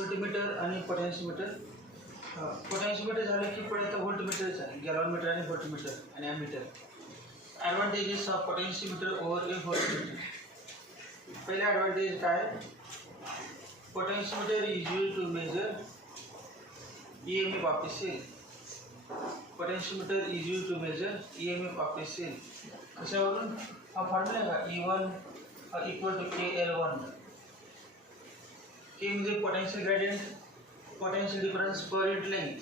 व्होल्टमीटर आणि potentiometer. Potentiometer झालं की पुढे आता व्होल्टमीटरच आहे, गॅलॉनमीटर आणि व्होल्टमीटर आणि ammeter. Advantages of potentiometer over a voltmeter. पहिले ॲडव्हान्टेज काय? Potentiometer is used to measure EMF of a cell. Potentiometer is used to measure EMF of a cell. कशावरून? हा फॉर्म्युला का E1 equal to KL1. K म्हणजे potential gradient, potential difference per unit length.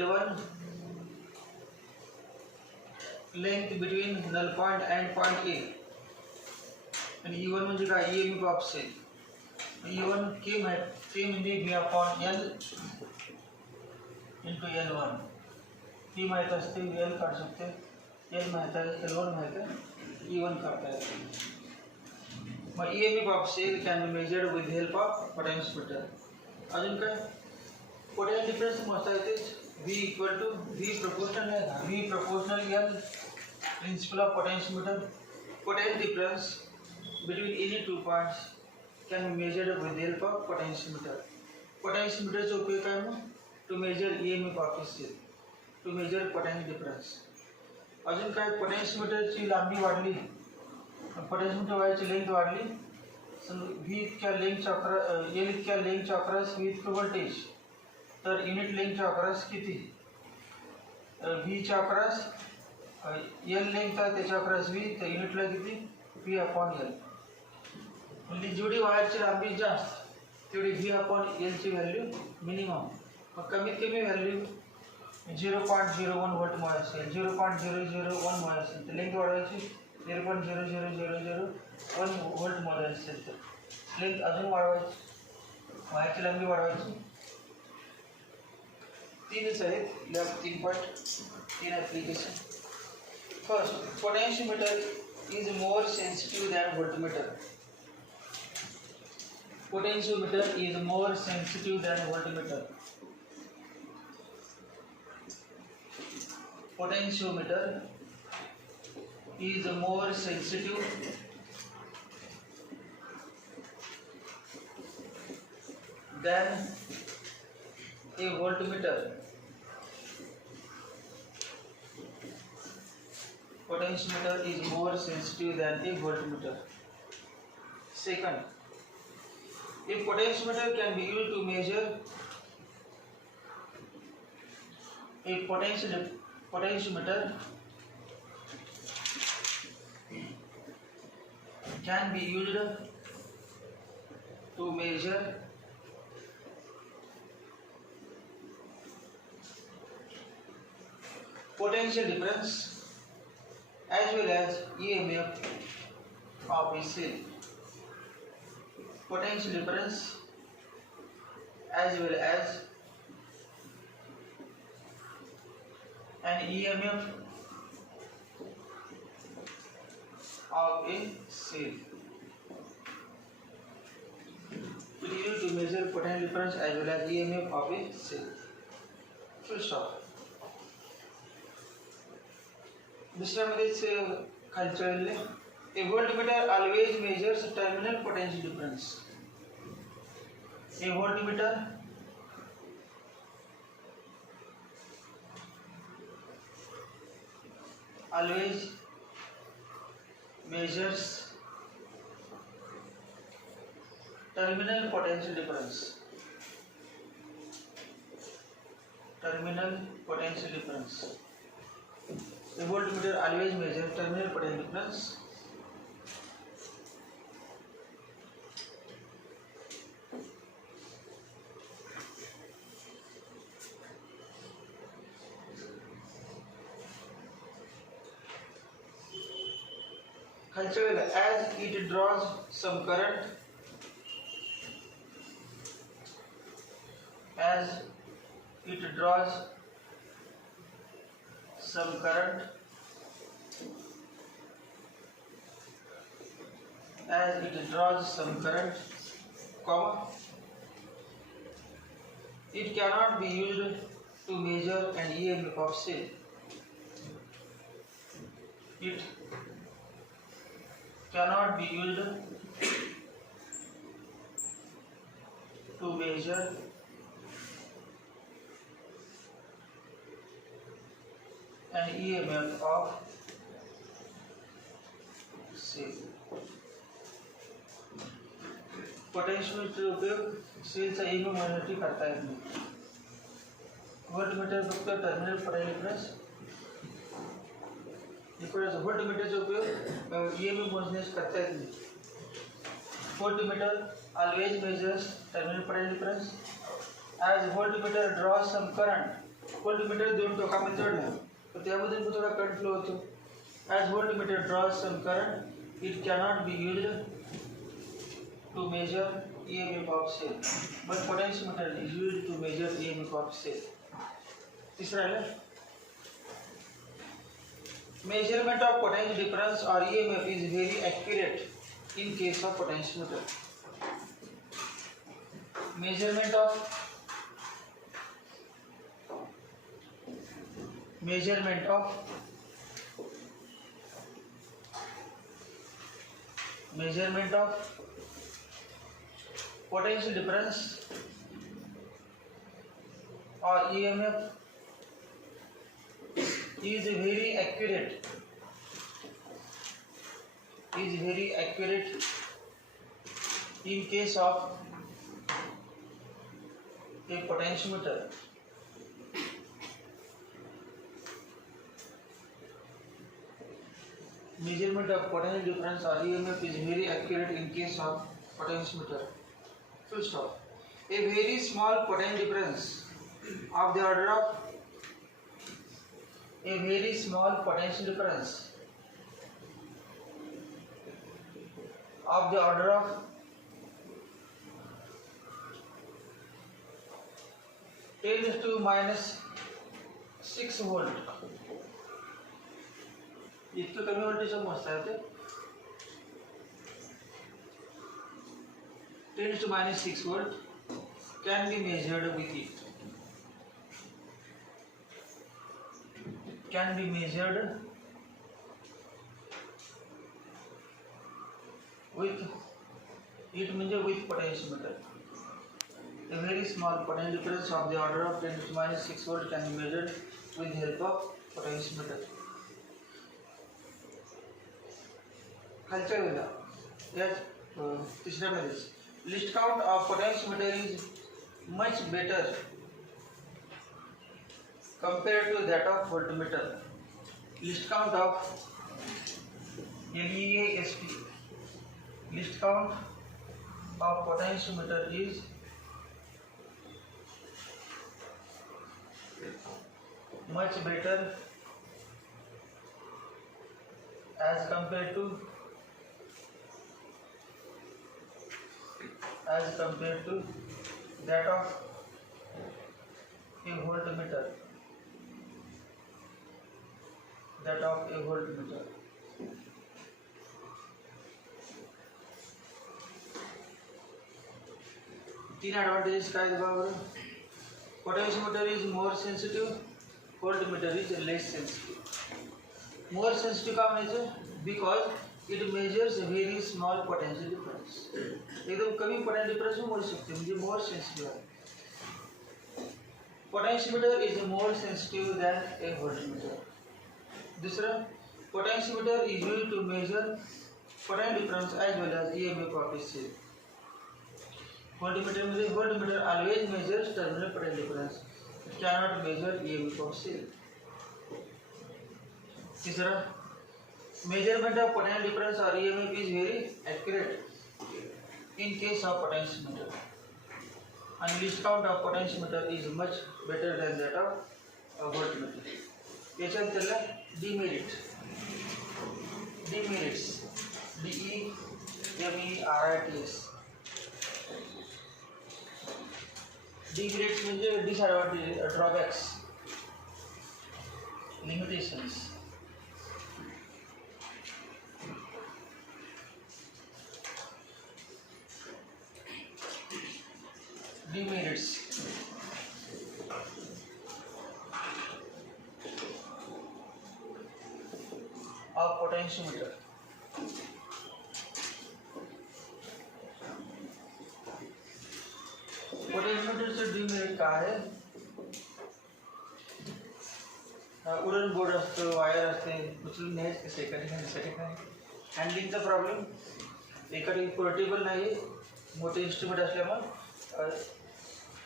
L1 length between null point and point A. आणि E1 म्हणजे काय? EMF of cell. E1 K म्हणजे V upon L into L1. P माहीत असते, L काढू शकते, L माहीत आहे, L1 माहीत आहे, E1 काढता येते. मग EMF of cell can be measured with help of potentiometer. अजून काय? पोटेन्शियल डिफरन्स मोजता येते. V equal to V proportional आहे, V proportional L. Principle of potentiometer. Potential difference between any two points can be measured with help of potentiometer. पोटेन्शियोमीटरचा उपयोग काय मग? To measure EMF of a cell, to measure potential difference. अजून काय? पोटेन्शियोमीटरची लांबी वाढली, पोटेन्शियोमीटर वायरची लेंथ वाढली, V इतक्या लेंथच्या अक्रॉस L इतक्या लेंथच्या अक्रॉस V इतकं व्होल्टेज, तर युनिट लेंथच्या अक्रॉस किती? V च्या अक्रॉस L लेंथ आहे, त्याच्या अक्रॉस V, तर युनिटला किती? V upon L. म्हणजे जेवढी वायरची लांबी जास्त तेवढी V अपॉन L ची व्हॅल्यू मिनिमम. कमीत कमी व्हॅल्यू 0.01 व्होल्ट मुळे असेल, 0.001 मुळे असेल, तर लेंथ वाढवायची 0.00001 व्होल्ट मुळे असेल, तर लेंथ अजून वाढवायची, वायरची लांबी वाढवायची. तीनच आहेत या 3 application. First, potentiometer is more sensitive than voltmeter. Potentiometer is more sensitive than voltmeter. Potentiometer is more sensitive than a voltmeter. Potentiometer is more sensitive than a voltmeter. Second, a potentiometer can be used to measure a potentiometer can be used to measure potential difference as well as EMF of a cell. Potential difference as well as an EMF of a cell. It is used to measure potential difference as well as EMF of a cell. Full stop. दुसऱ्यामध्येच खालच्या वेळेला a voltmeter always measures terminal potential difference. A voltmeter always measures terminal potential difference. Terminal potential difference. The voltmeter always measures terminal potential difference. As it draws some current, as it draws some current, as it draws some current, comma, it cannot be used to measure an EMF of cell. It cannot be used to measure an EMF of cell. Potentiometer उपयोग सेलचा EMF मोजण्यासाठी करता येतो। Voltmeter फक्त terminal potential difference equals व्होल्टमीटरचा उपयोग EMF मोजण्यास करता येत नाही। Voltmeter always measures terminal potential difference. As voltmeter draws some current, voltmeter दोन टोकामध्ये जोडला तर त्यामधून थोडा करंट फ्लो होतो। As voltmeter draws some current, it cannot be used to measure EMF of cell, but potentiometer is used to measure EMF of cell. तीसरा है measurement of potential difference or EMF is very accurate in case of potentiometer. Measurement of potential difference or EMF is very accurate in case of a potentiometer. Measurement of potential difference or EMF is very accurate in case of potentiometer. Full stop. A very small potential difference of the order of 10 to minus 6 volt. इतकं कमी व्होल्टेज मोजता येते 10 to minus 6 volt can be measured with it. Can be measured with it म्हणजे with potentiometer. A very small potential difference of the order of 10 to minus 6 volt can be measured with the help of potentiometer. खालच्या वेळेला यात तिसऱ्यामध्ये least count of potentiometer is much better compared to that of voltmeter. List count of LEASP. List count of potentiometer is much better as compared to that of a voltmeter. तीन advantages काय आहेत बघा। Potentiometer is more sensitive, voltmeter is less sensitive. More sensitive का म्हणायचं because it measures very small potential difference. एकदम कमी potential difference मोजू शकते म्हणजे मोर सेन्सिटिव्ह आहे। Potentiometer is more sensitive than a voltmeter. दुसरं potentiometer is used to measure potential difference as well as EMF of a cell. Voltmeter always measures terminal potential difference. It cannot measure EMF of cell. तीसरा measurement of potential difference or EMF is very accurate in case of potentiometer. And least count of potentiometer is much better than that of voltmeter. याच्यानंतर demerits. DEMERITS. Demerits म्हणजे disadvantage, drawbacks, limitations. Demerits. Of potentiometer. पोटेन्शियोमीटरचं demerit काय आहे? उडन बोर्ड असतं, वायर असते, उचलून न्यायचं कसं एका ठिकाणी दुसऱ्या ठिकाणी. हँडलिंगचा प्रॉब्लेम, एका ठिकाणी पोर्टेबल नाही, मोठे इन्स्ट्रुमेंट असल्यामुळे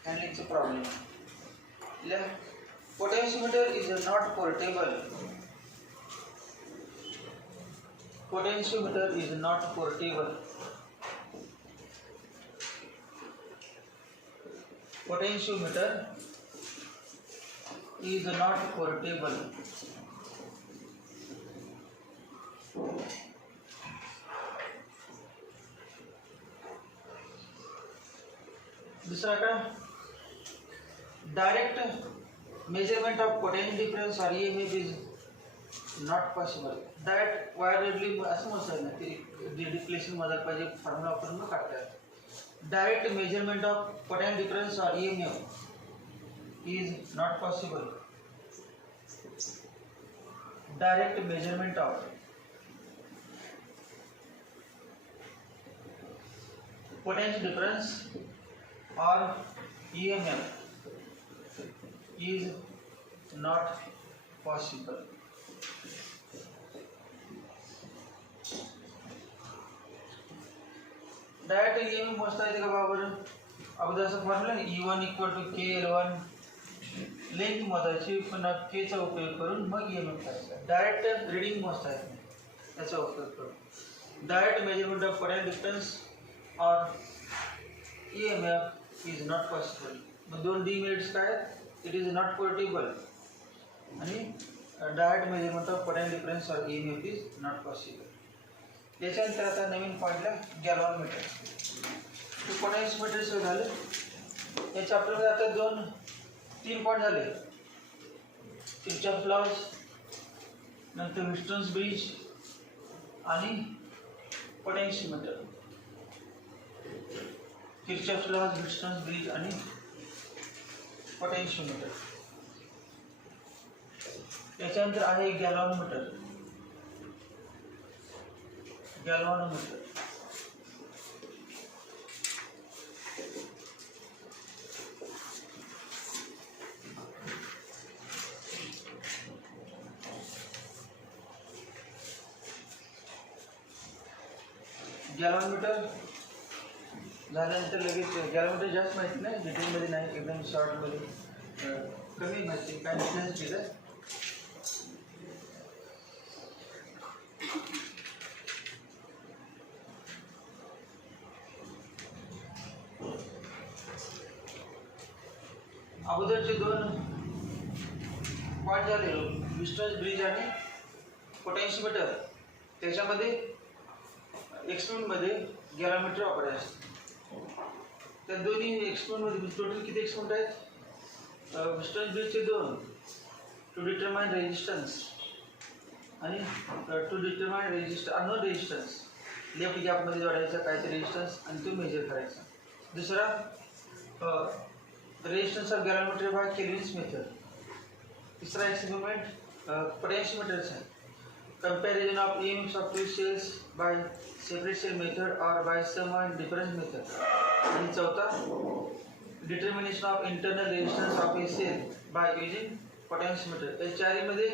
हँडलिंगचा problem. Potentiometer is not portable. Potentiometer is not portable. Potentiometer is not portable. दूसरा का direct measurement of potential difference or EMF is not possible. That wiredly असं म्हणतात ना ते डिफ्लेक्शन मदत पाहिजे फॉर्म्युला वापरून मग काढतात. Direct measurement of potential difference और EMF is not possible. Direct measurement of potential difference और EMF is not possible. Direct EMF मोजता येते का बाबा? अगोदरचा formula E1 = K L1 length मोजायची, पुन्हा K चा उपयोग करून मग EMF करायचा. डायरेक्ट रीडिंग मोजता येत नाही याचा उपयोग करून. Direct measurement of potential difference और EMF इज नॉट पॉसिबल. मग दोन डिमेरिट्स काय? इट इज नॉट पोर्टेबल आणि direct measurement of potential difference और EMF इज नॉट पॉसिबल. त्याच्यानंतर आता नवीन पॉईंटला गॅल्व्हनोमीटर. ते पोटेन्शियोमीटरचं झालं. याच्या आपल्याला आता 3 पॉईंट झाले. किर्चॉफ लॉज, नंतर व्हिस्टन्स ब्रिज आणि पोटेन्शियोमीटर. किर्चॉफ लॉज, व्हिस्टन्स ब्रिज आणि पोटेन्शियोमीटर. त्याच्यानंतर आहे गॅल्व्हनोमीटर. गॅल्व्हनोमीटर झाल्यानंतर लगेच गॅल्व्हनोमीटर जास्त माहिती नाही, डिटेलमध्ये नाही, एकदम शॉर्टमध्ये कमी माहिती काय डिफरन्स केलं. अगोदरचे 2 पॉईंट झाले व्हिस्टन्स ब्रिज आणि पोटेन्शियोमीटर. त्याच्यामध्ये एक्सपेरिमेंटमध्ये गॅल्व्हनोमीटर वापरायचं. त्या दोन्ही एक्सपेरिमेंटमध्ये टोटल किती एक्सपेरिमेंट आहेत? व्हिस्टन्स ब्रिजचे 2 टू डिटरमाइन रेजिस्टन्स आणि to determine unknown resistance. Left गॅपमध्ये जोडायचा काहीतरी रेजिस्टन्स आणि तो मेजर करायचा. दुसरा resistance of galvanometer by Kelvin's method. तिसरा एक्सपेरिमेंट पोटेन्शियोमीटरचा आहे. Comparison of EMFs of 2 cells by separate cell method और by sum and difference method. आणि चौथा determination of internal resistance of a cell by using potentiometer. या चारीमध्ये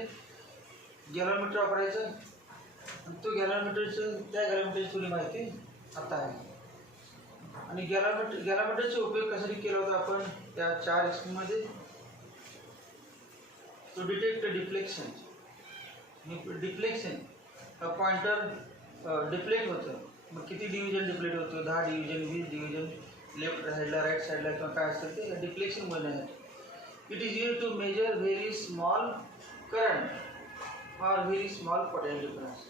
गॅल्व्हनोमीटर वापरायचं आणि तो त्या गॅल्व्हनोमीटरची थोडी माहिती आता आहे. आणि गॅल्व्हनोमीटरचा उपयोग कशासाठी केला होता आपण त्या 4 एक्सपेरिमेंटमध्ये? To detect deflection. Pointer deflect होतं. मग किती डिव्हिजन डिफ्लेक्ट होतं? 10 डिव्हिजन, 20 डिव्हिजन, लेफ्ट साईडला, राईट साईडला किंवा काय असतं ते डिफ्लेक्शन म्हणण्यासाठी. It is use to measure very small current और very small potential difference.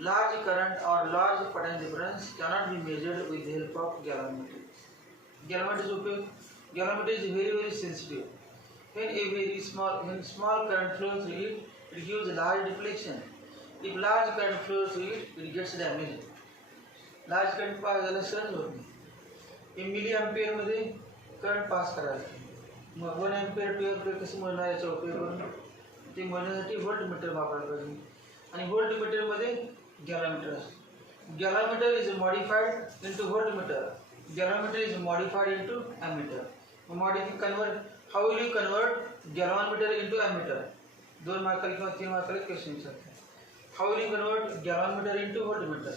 Large current or large potential difference cannot be measured with the help of galvanometer. Galvanometer is very sensitive. When small current flows through it, it gives a large deflection. If large current flows through it, it gets damaged. Large current पास झाला सहज होत नाही. हे मिली अँपियर मध्ये current pass करायचं. मग 1 अँपियर 2 अँपियर कसं मोजणार याचा उपयोग करून ते मोजण्यासाठी व्होल्टमीटर वापरायला पाहिजे. आणि व्होल्टमीटर मध्ये गॅल्व्हनोमीटर असतो. Galvanometer is modified into voltmeter. Galvanometer is modified into ammeter. Modify convert how will you convert galvanometer into ammeter 2 मार्काला किंवा 3 मार्काला क्वेश्चन विचारते how will you convert galvanometer into voltmeter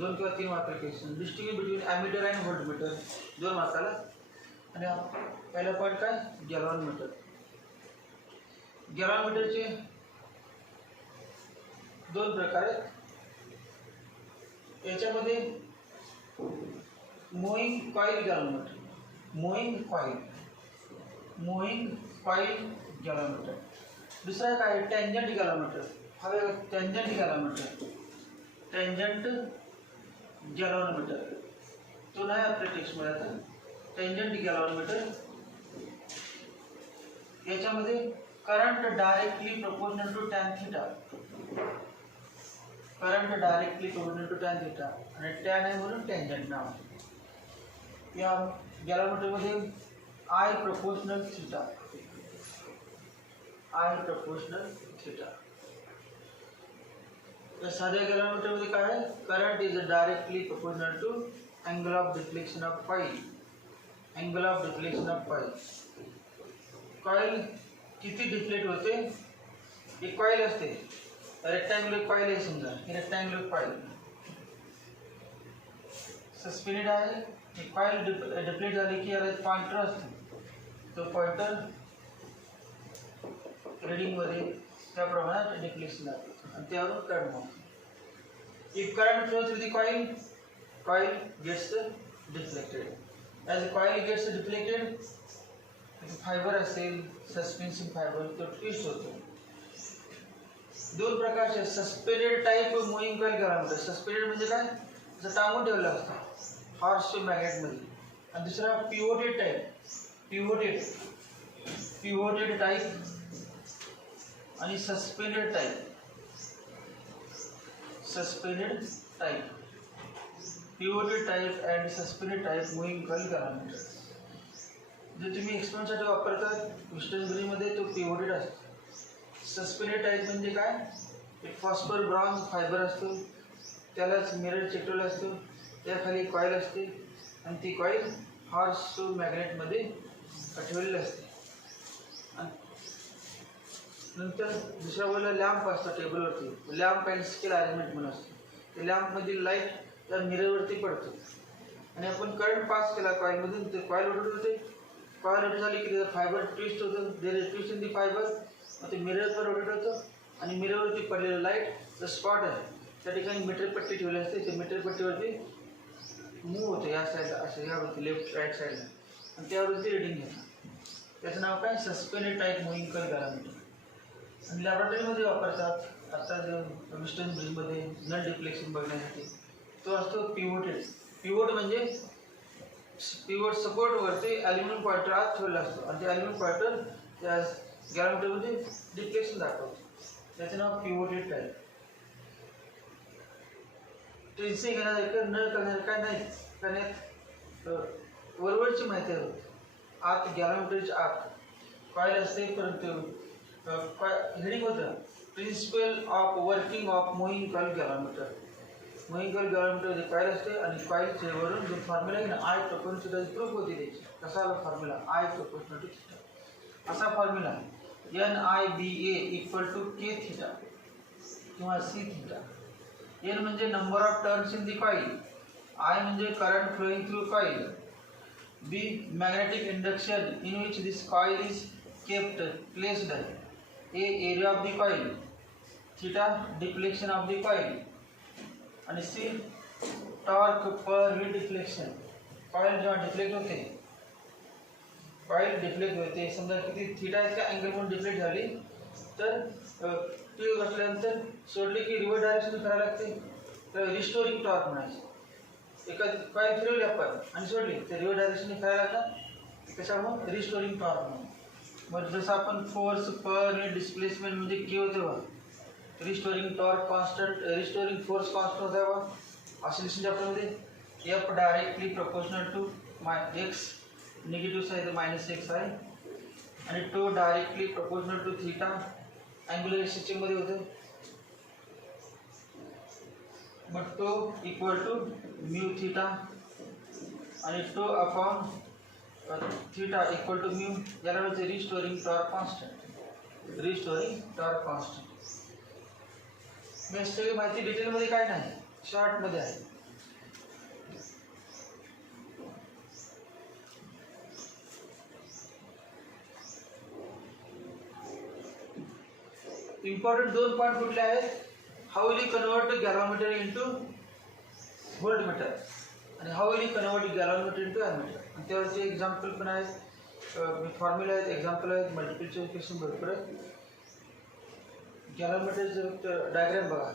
2 किंवा 3 मार्काला question distinguish between ammeter and voltmeter 2 मार्काला आणि पहिला point काय गॅलॉनमीटर गॅलॉनमीटरचे 2 प्रकार आहेत याच्यामध्ये मोइंग कॉइल गॅलॉनमीटर मोइंग कॉइल गॅलॉनमीटर दुसरा काय टँजंट गॅलॉनमीटर हा टँजंट गॅलॉनमीटर तो नाही आपल्या टेक्स्टमध्ये आता टँजंट गॅलॉनमीटर याच्यामध्ये current directly proportional to tan theta current directly proportional to tan theta आणि टॅन आहे म्हणून टँजंट नाव आहे या गॅलॉनमीटरमध्ये आय प्रोपोर्शनल थीटा या साध्या गॅलॉनमीटरमध्ये काय आहे current is directly proportional to angle of deflection of coil किती डिफ्लेक्ट होते एक कॉइल असते रेक्टँग्युलर कॉइल आहे समजा ही रेक्टँग्युलर कॉइल सस्पेंडेड आहे ही कॉइल डिफ्लेक्ट झाली की याला पॉइंटर असतो तो पॉइंटर रीडिंगमध्ये त्या प्रमाणात डिफ्लेक्शन दाखवतो आणि त्यावरून करंट मोजतो if current flow through the coil gets deflected as a coil gets deflected fibre असेल सस्पेन्शन फायबर तो ट्विस्ट होतो 2 प्रकारचे suspended type moving coil galvanometer suspended म्हणजे काय जर टांगून ठेवलं असतं हॉर्स मॅग्नेटमध्ये आणि दुसरा पिवोटेड टाईप आणि suspended type pivoted type and suspended type moving coil galvanometer जे तुम्ही एक्सपेरिमेंटसाठी वापरतात विस्टन ब्रिजमध्ये तो पिवोटेड असतो सस्पेंडेड टाईप म्हणजे काय एक फॉस्फर ब्रॉन्झ फायबर असतो त्यालाच मिरर चिकटवला असतो त्याखाली कॉईल असते आणि ती कॉईल हॉर्स मॅग्नेटमध्ये ठेवलेली असते नंतर दुसऱ्या बाजूला लॅम्प असतो टेबलवरती लॅम्प अँड स्केल अरेंजमेंट म्हणून असतो ते लॅम्पमधील लाईट त्या मिररवरती पडतो आणि आपण करंट पास केला कॉईलमधून ते कॉईल रोटेट होते कॉईल रोटेट झाली की त्याचं फायबर ट्विस्ट होतं there is twist in the fibre मग ते मिररवर रोटेट होतं आणि मिररवरती पडलेलं लाईट जो स्पॉट आहे त्या ठिकाणी मीटर पट्टी ठेवली असते ते मीटर पट्टीवरती मूव्ह होते या साईडला असं यावरती लेफ्ट राईट साईडला आणि त्यावरती रिडिंग घेतात त्याचं नाव काय सस्पेंडेड टाईप मूव्हिंग कॉइल गॅलॉनमीटर आणि लॅबोरेटरीमध्ये वापरतात आता जो विस्टन ब्रिजमध्ये नल डिफ्लेक्शन बघण्यासाठी तो असतो पिवोट म्हणजे पिवोट सपोर्टवरती ॲल्युमिनियम पॉइंटर आत ठेवलेला असतो आणि ते ॲल्युमिनियम पॉइंटर त्या गॅलॉनमीटरमध्ये डिफ्लेक्शन दाखवतो त्याचं नाव पिवोटेड टाईप टेन्सिंग घेण्यासारखं न करण्यासारखं काय नाही करण्यात वरवरची माहिती होती आत गॅलॉनमीटरच्या आत कॉईल असते परंतु हेडिंग होतं principle of working of moving coil galvanometer moving coil galvanometer coil असते आणि कॉईलचे वरून जो फॉर्म्युला आहे ना आय प्रोपोर्शनल प्रूफ होती त्याची कसा आला formula I proportional to theta असा formula NIBA equal to K theta किंवा C थीटा N म्हणजे number of turns in the coil I म्हणजे current flowing through coil B magnetic induction in which this coil is kept placed A area of the coil theta deflection of the coil आणि C torque per unit deflection coil जेव्हा deflect होते coil deflect होते समजा किती थीटाच्या अँगल म्हणून डिफ्लेक्ट झाली तर ट्यूब असल्यानंतर सोडली की रिव्हर्स डायरेक्शन करायला लागते तर रिस्टोरिंग टॉर्क म्हणायचं एका कॉईल फिरवली आपण आणि सोडली तर रिव्हर्स डायरेक्शन करायला लागला कशामुळे रिस्टोरिंग टॉर्क म्हणून मग जसं आपण फोर्स पर युनिट डिस्प्लेसमेंट म्हणजे के होते बा restoring torque constant restoring force constant होता बा ऑसिलेशन चॅप्टरमध्ये F directly proportional to x negative side -x आहे आणि tau directly proportional to theta angular सिस्टममध्ये होतं मग tau equal to mu theta आणि tau upon theta equal to mu, याला म्हणजे restoring torque constant, restoring torque constant. मी सगळी माहिती डिटेलमध्ये काय नाही, शॉर्टमध्ये आहे. इम्पॉर्टंट 2 पॉइंट कुठले आहेत? How will you convert galvanometer into voltmeter आणि how will you convert galvanometer into ammeter. आणि त्यावरचे एक्झाम्पल पण आहेत, फॉर्म्युला आहेत, एक्झाम्पल आहेत, मल्टिपल चॉईस क्वेश्चन भरपूर आहेत. गॅलोमीटरचं डायग्राम बघा.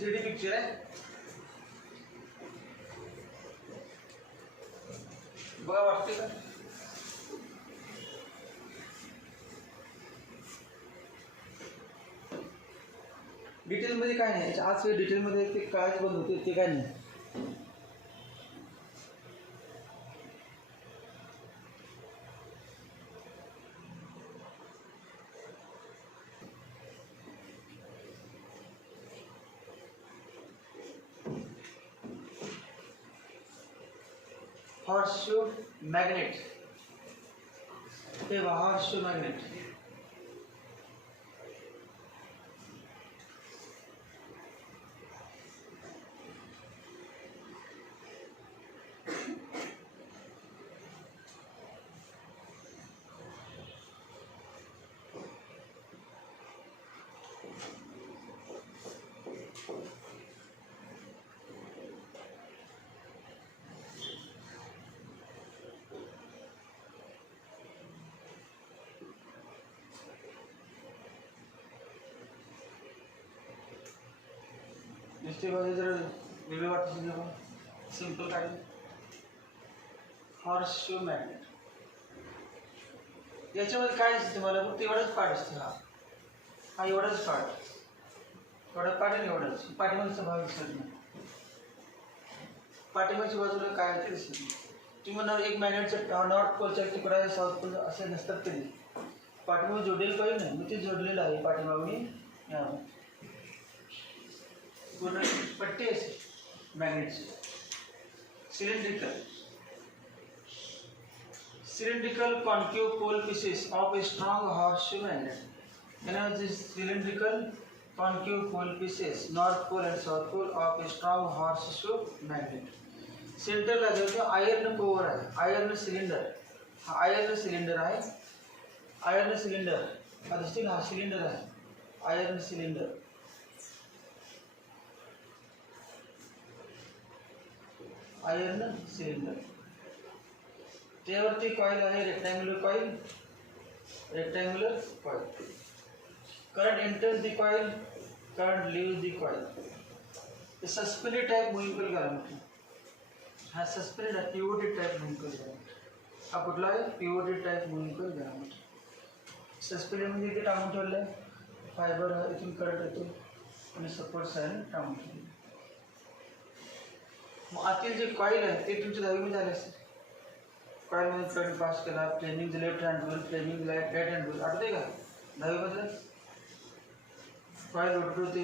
थ्री डी पिक्चर आहे बघा, वाटते का? डिटेल मध्ये काय नाही, आज डिटेल मध्ये ते काय बंद होते ते काय नाही. हॉर्सशू मॅग्नेट, हे हॉर्सशू मॅग्नेट. दुसरी बाजू जर वेगळी वाटते सिंपल काय, हॉर्सशू मॅग्नेट. याच्यामध्ये काय असते तुम्हाला, फक्त एवढाच पार्ट असते. हा एवढाच पार्ट, एवढा पार्ट आणि एवढाच पाठीमागचा भाग दिसत नाही. पाठीमागच्या बाजूला काय आहे ते दिसत नाही. तुम्ही म्हणणार एक मॅग्नेटचा नॉर्थ पोलच्या तुकडा आहे, साऊथ पोल असे नसतात कधी. पाठीमाग जोडलेलं पाहिजे ना, मी ते जोडलेलं आहे पाठीमाग. मी पूर्ण पट्टी असते मॅग्नेटची, cylindrical concave pole pieces of a strong horseshoe magnet. These cylindrical concave pole pieces, north pole and south pole of a strong horseshoe magnet. Centre ला जो आयर्न कोर आहे, आयर्न सिलेंडर, हा आयर्न सिलेंडर आहे. Iron cylinder हा दिसतील, हा cylinder आहे iron cylinder. Iron cylinder, त्यावरती कॉईल आहे rectangular coil, rectangular coil. Current enters the coil, current leaves the coil. Suspended type moving coil galvanometer. हा सस्पेंडेड आहे, pivoted type moving coil galvanometer. हा कुठला आहे? Pivoted type moving coil galvanometer. Suspended म्हणजे इथे टाकून ठेवलं आहे, फायबर इथून करंट येतो आणि सपोर्ट साईन टाकून ठेवलं. मग आतील जे कॉईल आहे ते तुमच्या 10वी झाले असेल. कॉईलमध्ये करंट पास केला, Fleming left hand rule, Fleming right hand rule, आठवते का 10वीमधलं? कॉईल रोटेट होते,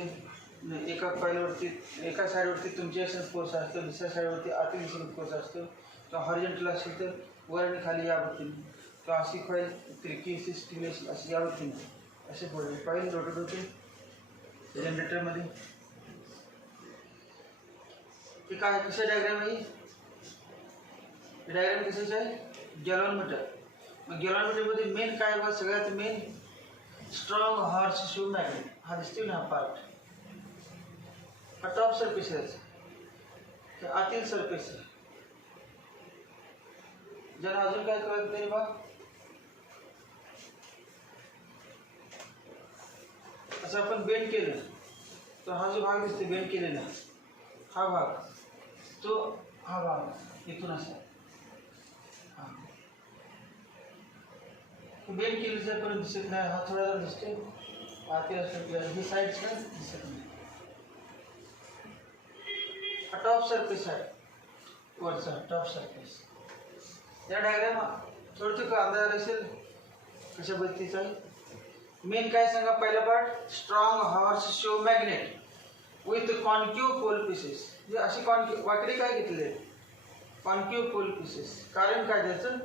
एका कॉईलवरती एका साईडवरती तुमची एक्शन फोर्स असतो, दुसऱ्या साईडवरती आतील दिशेने फोर्स असतो. किंवा हॉरिझॉन्टल असेल तर वर आणि खाली या वृत्तीने, किंवा अशी कॉईल तिरकी अशी स्टील अशी या वृत्तीने असे बोलले. कॉईल रोटेट होते जनरेटरमध्ये. ते काय कशा डायग्राम आहे? डायग्राम कशाची आहे? गॅलॉनमीटर. मग गॅलॉनमीटरमध्ये मेन काय बघा, सगळ्यात main strong horse shoe magnet. हा दिसतो ना पार्ट, हा टॉप सरफेस आहे, आतील सरफेस आहे. ज्याला अजून काय कळत नाही बघ, असं आपण बेंड केलं तर हा जो भाग दिसतो बेंड केलेला, हा भाग, तो हा भाग इथून असा बेंड केल्याचा पर्यंत दिसत नाही. हा थोडा दिसतो आतील असं, ही साईडचा दिसत नाही. हा टॉप सरफेस आहे, वरचा टॉप सरफेस. या डायग्राम थोडं का अंदाज असेल कशा पद्धतीचा आहे? मेन काय सांगा, पहिला part strong horseshoe magnet with concave pole pieces. म्हणजे अशी वाकडी काय घेतले, कॉन्क्यू पोल पीसेस. कारण काय त्याचं,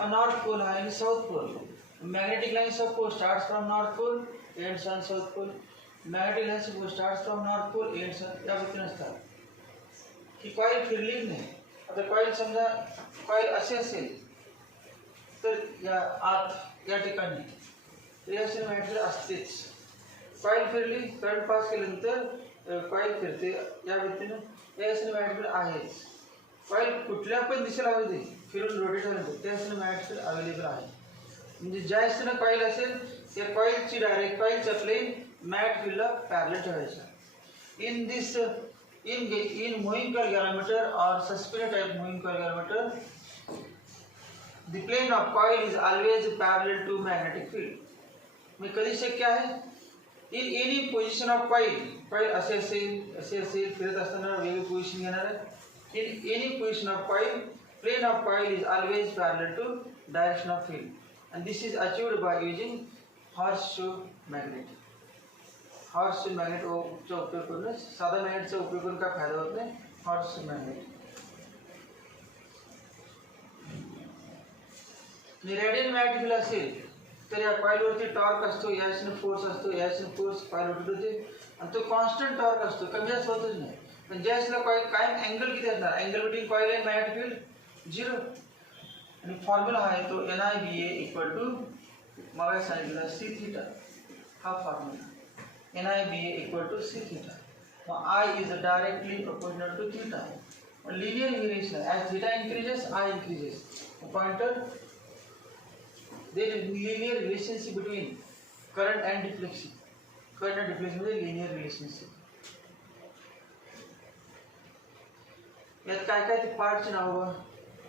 नॉर्थ पोल आहे आणि south pole. Magnetic line suppose starts from north pole ends on south pole. Magnetic line suppose starts from north pole ends on, या पद्धतीने असतात. ही कॉईल फिरली नाही. आता कॉईल समजा कॉईल असे असेल तर या आत या ठिकाणी रिएक्शन मॅग्नेट असतेच. कॉईल फिरली, करंट पास केल्यानंतर कॉईल फिरते, या व्यक्तीने रिएक्शन मॅग्नेट आहेच. कॉईल कुठल्या पण दिशेला हवी दे फिरून रोटेट होण्यासाठी त्या दिशेने मॅग्नेट अवेलेबल आहे. म्हणजे ज्या दिशेने कॉईल असेल त्या कॉईलची डायरेक्ट कॉईलचा प्लेन मॅग्नेट फील्डला पॅरलल ठेवायचा. In this in moving coil galvanometer or suspended type moving coil galvanometer, the plane of coil is always parallel to magnetic field. मैं कधी शक्य आहे? In any position of coil, coil असे असेल फिरत असताना वेगळी पोझिशन घेणार आहे. In any position of coil, plane of coil is always parallel to direction of field, and this is achieved by using horseshoe magnet. Horseshoe मॅग्नेटचा उपयोग करून, साधा मॅग्नेटचा उपयोग करून काय फायदा होत नाही. Horseshoe magnet. Radial magnet field असेल तर या कॉईलवरती टॉर्क असतो, याच्याने फोर्स असतो, याच्याने फोर्स कॉईल रोटेट होते आणि तो कॉन्स्टंट टॉर्क असतो, कमी जास्त होतच नाही. पण ज्यावेळेसला कॉईल कायम अँगल किती असणार, angle between coil and magnet field 0. आणि फॉर्म्युला आहे तो NIBA इक्वल टू मला सांगितलं C थीटा. हा formula NIBA equal to C theta. Now I is directly proportional to theta. Linear variation, as theta increases, I increases. The pointer, there is linear relationship between current and deflection. Current and deflection is a linear relationship. यात काय काय ते पार्टचे नाव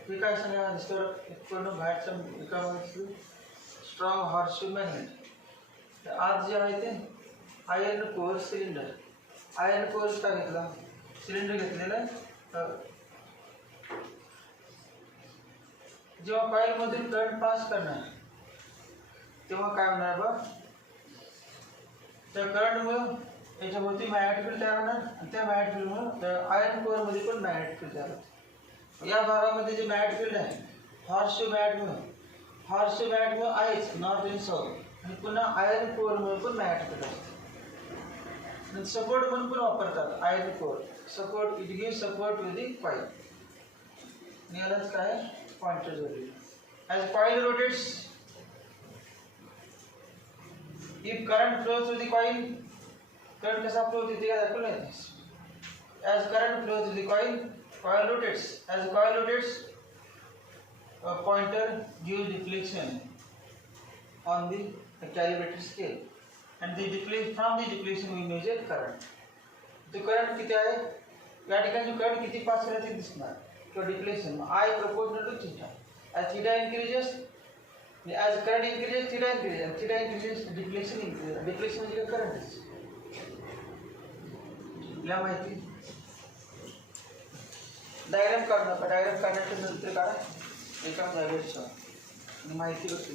हे काय सांगा, रिस्टोर पूर्ण बाहेरचं एका strong horseshoe magnet. आज जे आहे ते iron core cylinder. Iron core का घेतला, सिलेंडर घेतलेला आहे. जेव्हा कॉईलमधून करंट पास करणार तेव्हा काय होणार बघ, त्या करंटमुळे याच्यावरती मॅग्नेटिक फील्ड तयार होणार आणि त्या मॅग्नेटिक फील्डमुळे आयर्न कोअरमध्ये पण मॅग्नेटिक फील्ड तयार होतं. या भागामध्ये जे मॅग्नेटिक फील्ड आहे हॉर्सशू मॅग्नेटमुळे आहेच नॉर्थ आणि साऊथ, आणि पुन्हा आयर्न कोअरमुळे पण मॅग्नेटिक फील्ड असते. सपोर्ट म्हणून पण वापरतात iron core. Support, it give support with the coil. यालाच काय पॉइंटर जोडलेले. As coil rotates, if current flow through the coil, current कसा फ्लो होते ते दाखवलं आहे. as current flows through the coil rotates. As the coil rotates, a pointer gives deflection on the calibrated scale, and from the deflection we measure current. जो करंट किती आहे, या ठिकाणी जो करंट किती पास झाला ते दिसणार किंवा deflection I proportional to theta. As theta increases, as current increases, theta increases, and theta increases, deflection increases. Deflection म्हणजे करंट. या माहिती डायग्राम काढू नका, डायग्राम काढण्याच्या नंतर काढा एका जागेवर आणि माहिती बघते.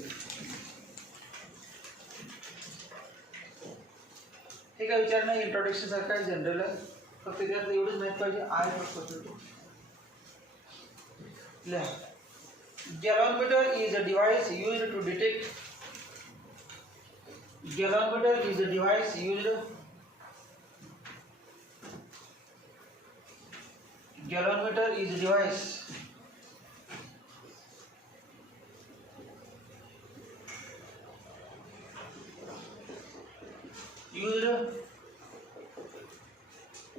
हे काय विचारणं इंट्रोडक्शन सारखं आहे, जनरल आहे, फक्त त्यात एवढंच माहिती पाहिजे आय प्रपोर्शनल. लिहा. Galvanometer is a device used to detect. Galvanometer is a device used. Galvanometer is a device used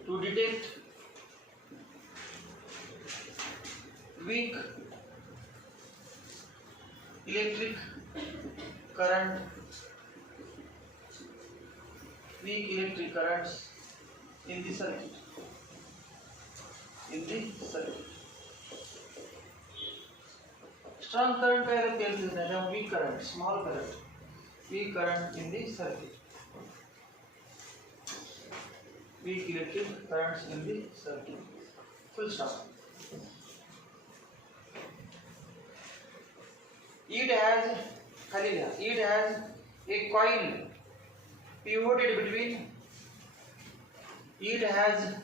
to detect weak electric current, weak electric currents in the circuit. Strong current का तेल देना है, weak current, small current, weak current in the circuit, weak electric currents in the circuit. Full stop. It has a coil pivoted between. It has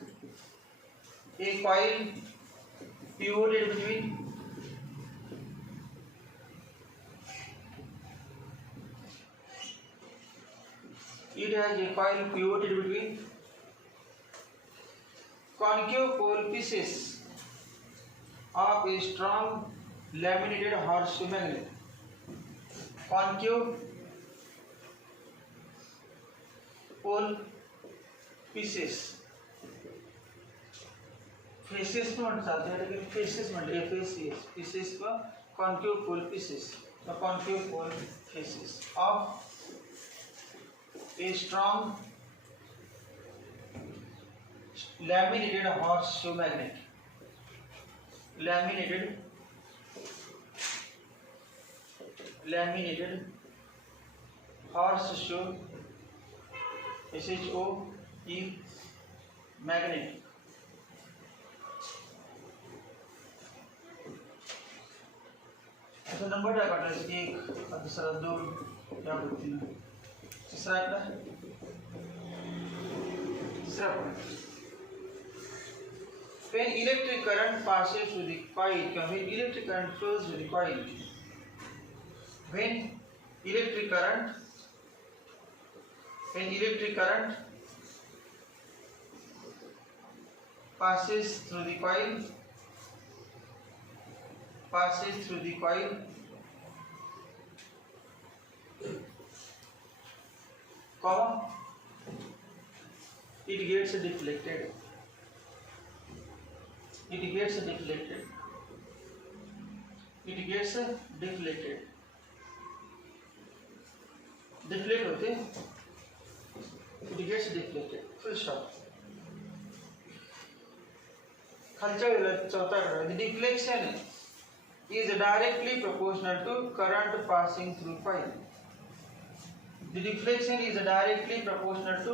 a coil pivoted between concave pole pieces of a strong laminated horseshoe magnet. Concave pole pieces. Faces में चालते हैं, लेकिन फेसेस में FACS pieces का concave pole pieces, the concave pole pieces of a strong laminated horseshoe magnet. Laminated horseshoe SHOE magnet. ऐसा नंबर क्या काटा है, 1 और दूसरा 2 या 3, तीसरा क्या है, तीसरा point. When electric current passes through the coil, when electric current flows through the coil, when electric current passes through the coil, comma, it gets deflected. Deflect होते, it gets deflected. Full stop. खालच्या वेळेला चौथा क्रमांक. The deflection is directly proportional to current passing through coil. The deflection is directly proportional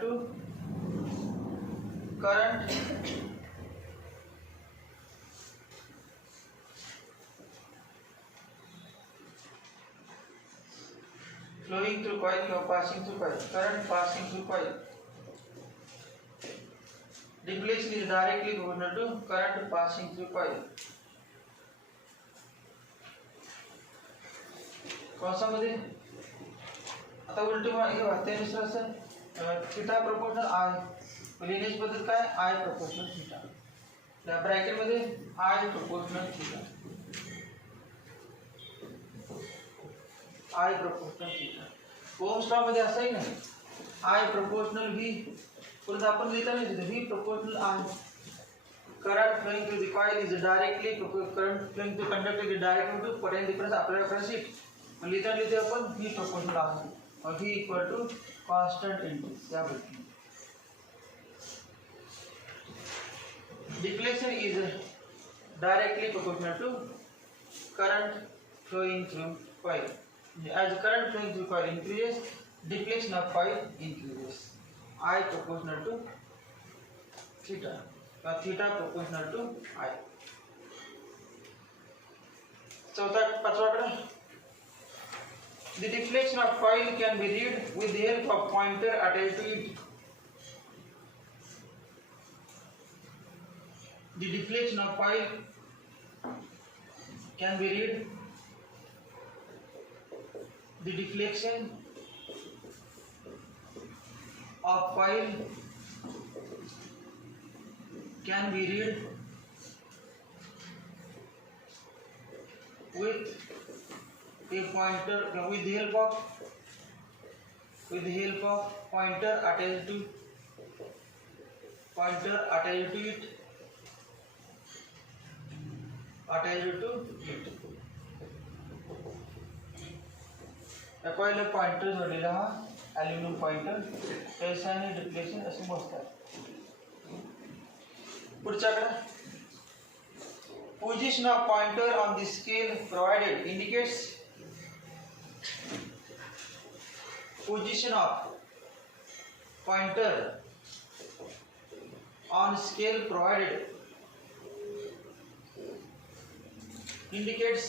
to current flowing through coil or passing through coil. Current passing through coil. Deflection is directly proportional to current passing through coil. कौन सा मध्ये आता उलटी हे वाक्य दुसरं असं theta proportional आय, लिनियस पद्धत काय आय प्रोपोर्शनल थीटा, या ब्रॅकेट मध्ये I proportional theta. I proportional theta. Ohm's law मध्ये असं आहे ना, I proportional V. परत आपण लिहिता नाही तिथे V proportional I. Current flowing through the coil is directly current flowing through conductor is directly to potential difference आपल्याला करायची. मग लिहिते आपण V proportional आहे और V equal to constant into त्याबद्दल. Deflection is directly proportional to current flowing through coil. As current flowing through coil increases, deflection of coil increases. I proportional to theta. Theta proportional to I. पाचवा कडे. The deflection of coil can be read with the help of pointer attached to it. The deflection of coil can be read. The deflection of coil can be read with a pointer with the help of pointer attached to it. Coil pointer जोडलेला हा aluminium pointer त्याचा आणि डिफ्लेक्शन असे मोजतात. पुढच्याकडे position of pointer on the scale provided indicates position of pointer on scale provided indicates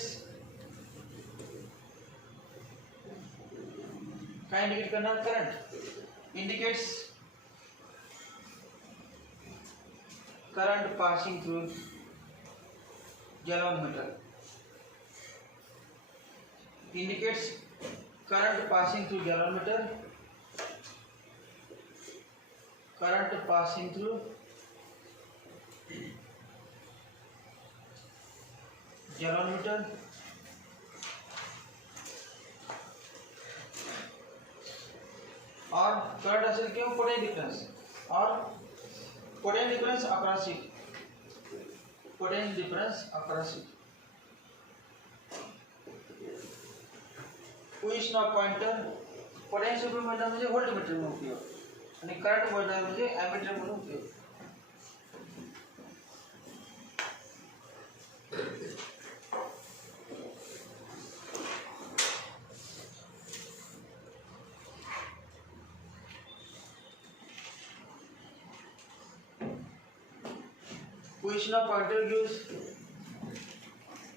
काय इंडिकेट करणार current indicates current passing through galvanometer indicates current passing through galvanometer और करंट असेल किंवा पोटेंशियल डिफरन्स और potential difference across it position of pointer potential मोजणार म्हणजे voltmeter म्हणून उपयोग आणि करंट मोजणार म्हणजे एमीटर म्हणून उपयोग.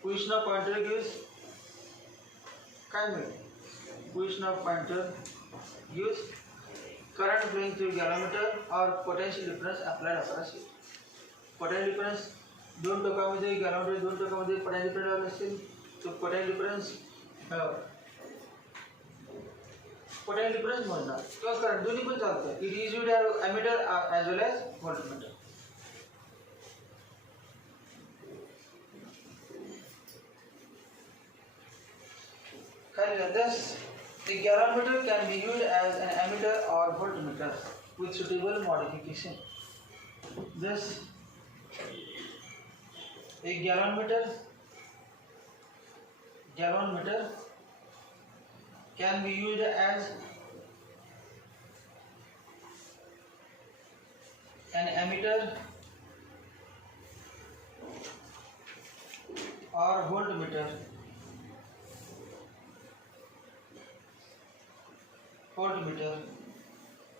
Position of pointer gives काय मिळेल. Position of pointer gives current flowing through galvanometer और potential difference applied across it. Potential difference दोन टोकामध्ये galvanometer दोन टोकामध्ये potential difference असेल तो potential difference मोजणार किंवा करंट दोन्ही पण चालतं. It is used as ammeter as well as voltmeter. Thus, the galvanometer can be used as an ammeter or voltmeter with suitable modification. Thus, a galvanometer can be used as an ammeter or voltmeter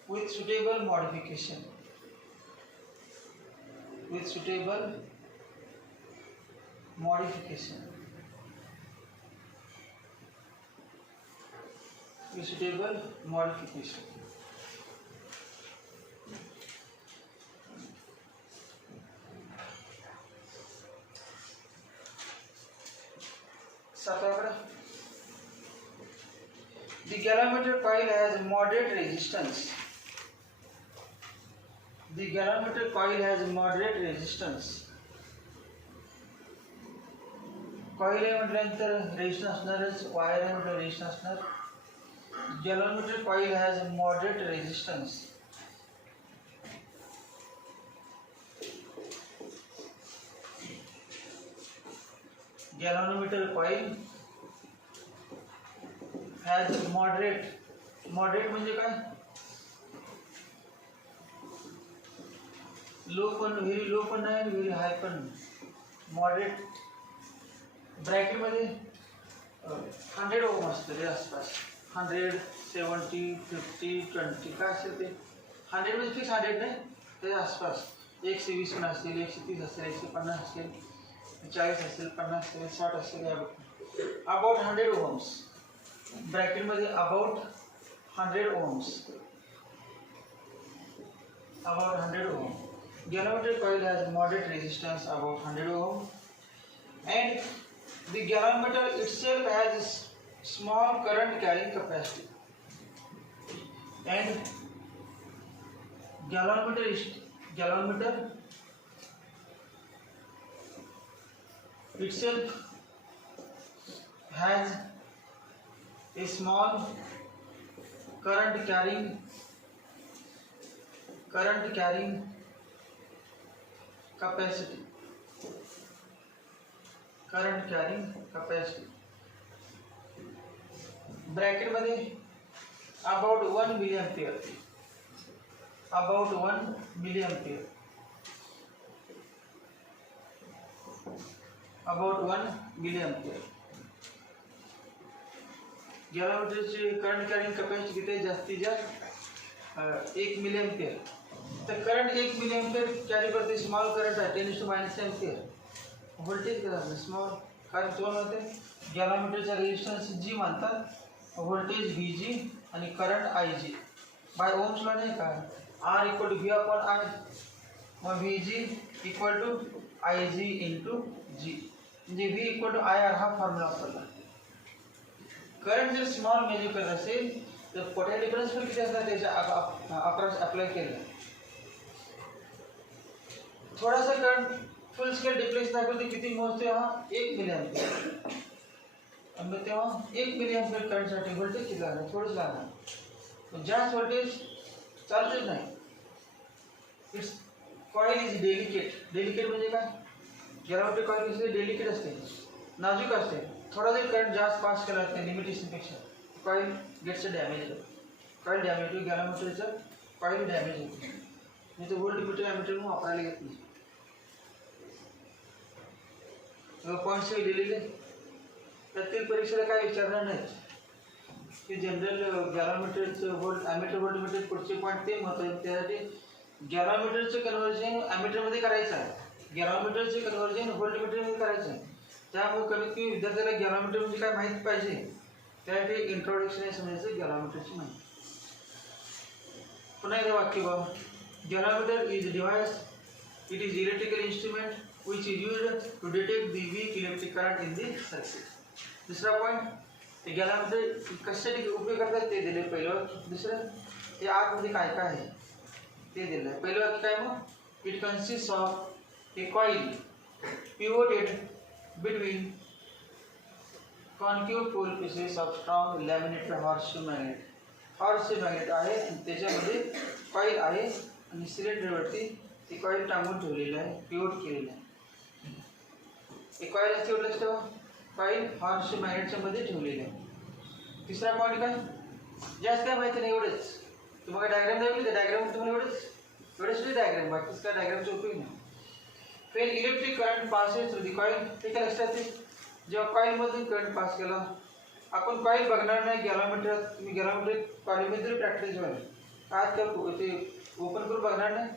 with suitable modification. The galvanometer coil has moderate resistance. Coil आहे म्हटल्यानंतर रेजिस्टन्स असणारच, वायर आहे म्हटलं रेजिस्टन्स असणार. Galvanometer coil has moderate resistance. Galvanometer coil has moderate. Moderate म्हणजे काय? लो पण, very low पण नाही, व्हेरी हाय पण, मॉडरेट. ब्रॅकेटमध्ये 100 ओम असतं रे आसपास. 100, 70, 50, 20 काय असेल ते. 100 म्हणजे फिक्स 100 नाही, ते आसपास 120 पण असेल, 130 असेल, 150 असेल, 40 असेल, 50 असेल, 60 असेल. About 100 ohms. ब्रॅकेटमध्ये about 100 ohms. About 100 ohm. Galvanometer coil has moderate resistance about 100 ohm, and the galvanometer itself has a small current carrying capacity. And galvanometer itself has a small current carrying capacity. Bracket मध्ये about 1 milliampere. About 1 milliampere. गॅल्व्हनोमीटरची current carrying capacity किती आहे? जास्तीत जास्त 1 milliampere. तर current 1 milliampere carry करते. Small current आहे 10⁻⁻⁴ ampere. Voltage काय स्मॉल, कारण तुम्हाला माहिती आहे गॅल्व्हनोमीटरचा रेजिस्टन्स जी म्हणतात, व्होल्टेज VG आणि current IG. By Ohm's law नाही का, R = V/I. मग VG = IG × G, म्हणजे V = IR हा फॉर्म्युला वापरला. करंट जर स्मॉल मेजर करत असेल तर पोटेन्शियल डिफरन्स पण किती असणार त्याच्या अक्रॉस अप्लाय केलं. थोडासा करंट फुल स्केल डिफ्लेक्शन दाखवलं तर किती मोजते हा 1 मिलीएम्पियर. आणि तेव्हा 1 मिलीएम्पियर करंटसाठी व्होल्टेज किती लागणार? थोडंच लागणार. जास्त व्होल्टेज चालतच नाही. It's coil is delicate. Delicate म्हणजे काय? गॅल्व्हनोमीटर कॉईल कशी डेलिकेट असते, नाजूक असते. थोडा जर करंट जास्त पास केला असते लिमिटेशनपेक्षा coil gets damage. Coil damage होतो. गॅल्व्हनोमीटरचं कॉईल डॅमेज होतो. मी तर व्होल्टमीटर ॲमीटर म्हणून वापरायला घेतली. पॉईंट्स दिलेले प्रत्येक परीक्षेला काय विचारणार नाही की जनरल गॅल्व्हनोमीटरचं व्होल्टमीटर पुढचे पॉईंट ते महत्त्वाचे. त्यासाठी गॅल्व्हनोमीटरचं कन्व्हर्जन ॲमीटरमध्ये करायचं आहे, गॅल्व्हनोमीटरचं कन्व्हर्जन व्होल्टमीटरमध्ये करायचं आहे. त्यामुळे कमीत कमी विद्यार्थ्याला गॅल्व्हनोमीटर म्हणजे काय माहीत पाहिजे. त्यासाठी इंट्रोडक्शन आहे समजायचं गॅल्व्हनोमीटरची माहिती. पुन्हा एकदा वाक्य बघा. Galvanometer is device, it is electrical instrument which is used to detect the weak electric current in the circuit. दुसरा पॉइंट, ते गॅल्व्हनोमीटर कशासाठी उपयोग करतात ते दिले पहिलं. दुसरं, ते आतमध्ये काय काय आहे ते दिलं. पहिलं वाक्य काय मग, it consist of a coil pivoted between concave pole pieces of strong laminated horseshoe magnet. horseshoe magnet आहे आणि त्याच्यामध्ये कॉईल आहे आणि सिलेंडरवरती ते कॉईल टांगून ठेवलेलं आहे, पिवोट केलेलं आहे. एक कॉईल असते एवढं लक्षात ठेवा, कॉईल हॉर्सशू मॅग्नेटच्या मध्ये ठेवलेलं आहे. तिसरा पॉईंट काय, जास्त काय माहिती नाही एवढंच. तुम्हाला डायग्राम दाखवली त्या डायग्राम तुम्हाला एवढंच डायग्राम, बाकीच काय डायग्रामचा उपयोग नाही. फिर electric current passes through the coil. ते काय लक्षात येते, जेव्हा कॉईलमधून करंट पास केला, आपण कॉईल बघणार नाही गॅल्व्हनोमीटर. तुम्ही गॅल्व्हनोमीटर कॉईलमध्ये प्रॅक्टिस व्हाल, आत काय ते ओपन करून बघणार नाही.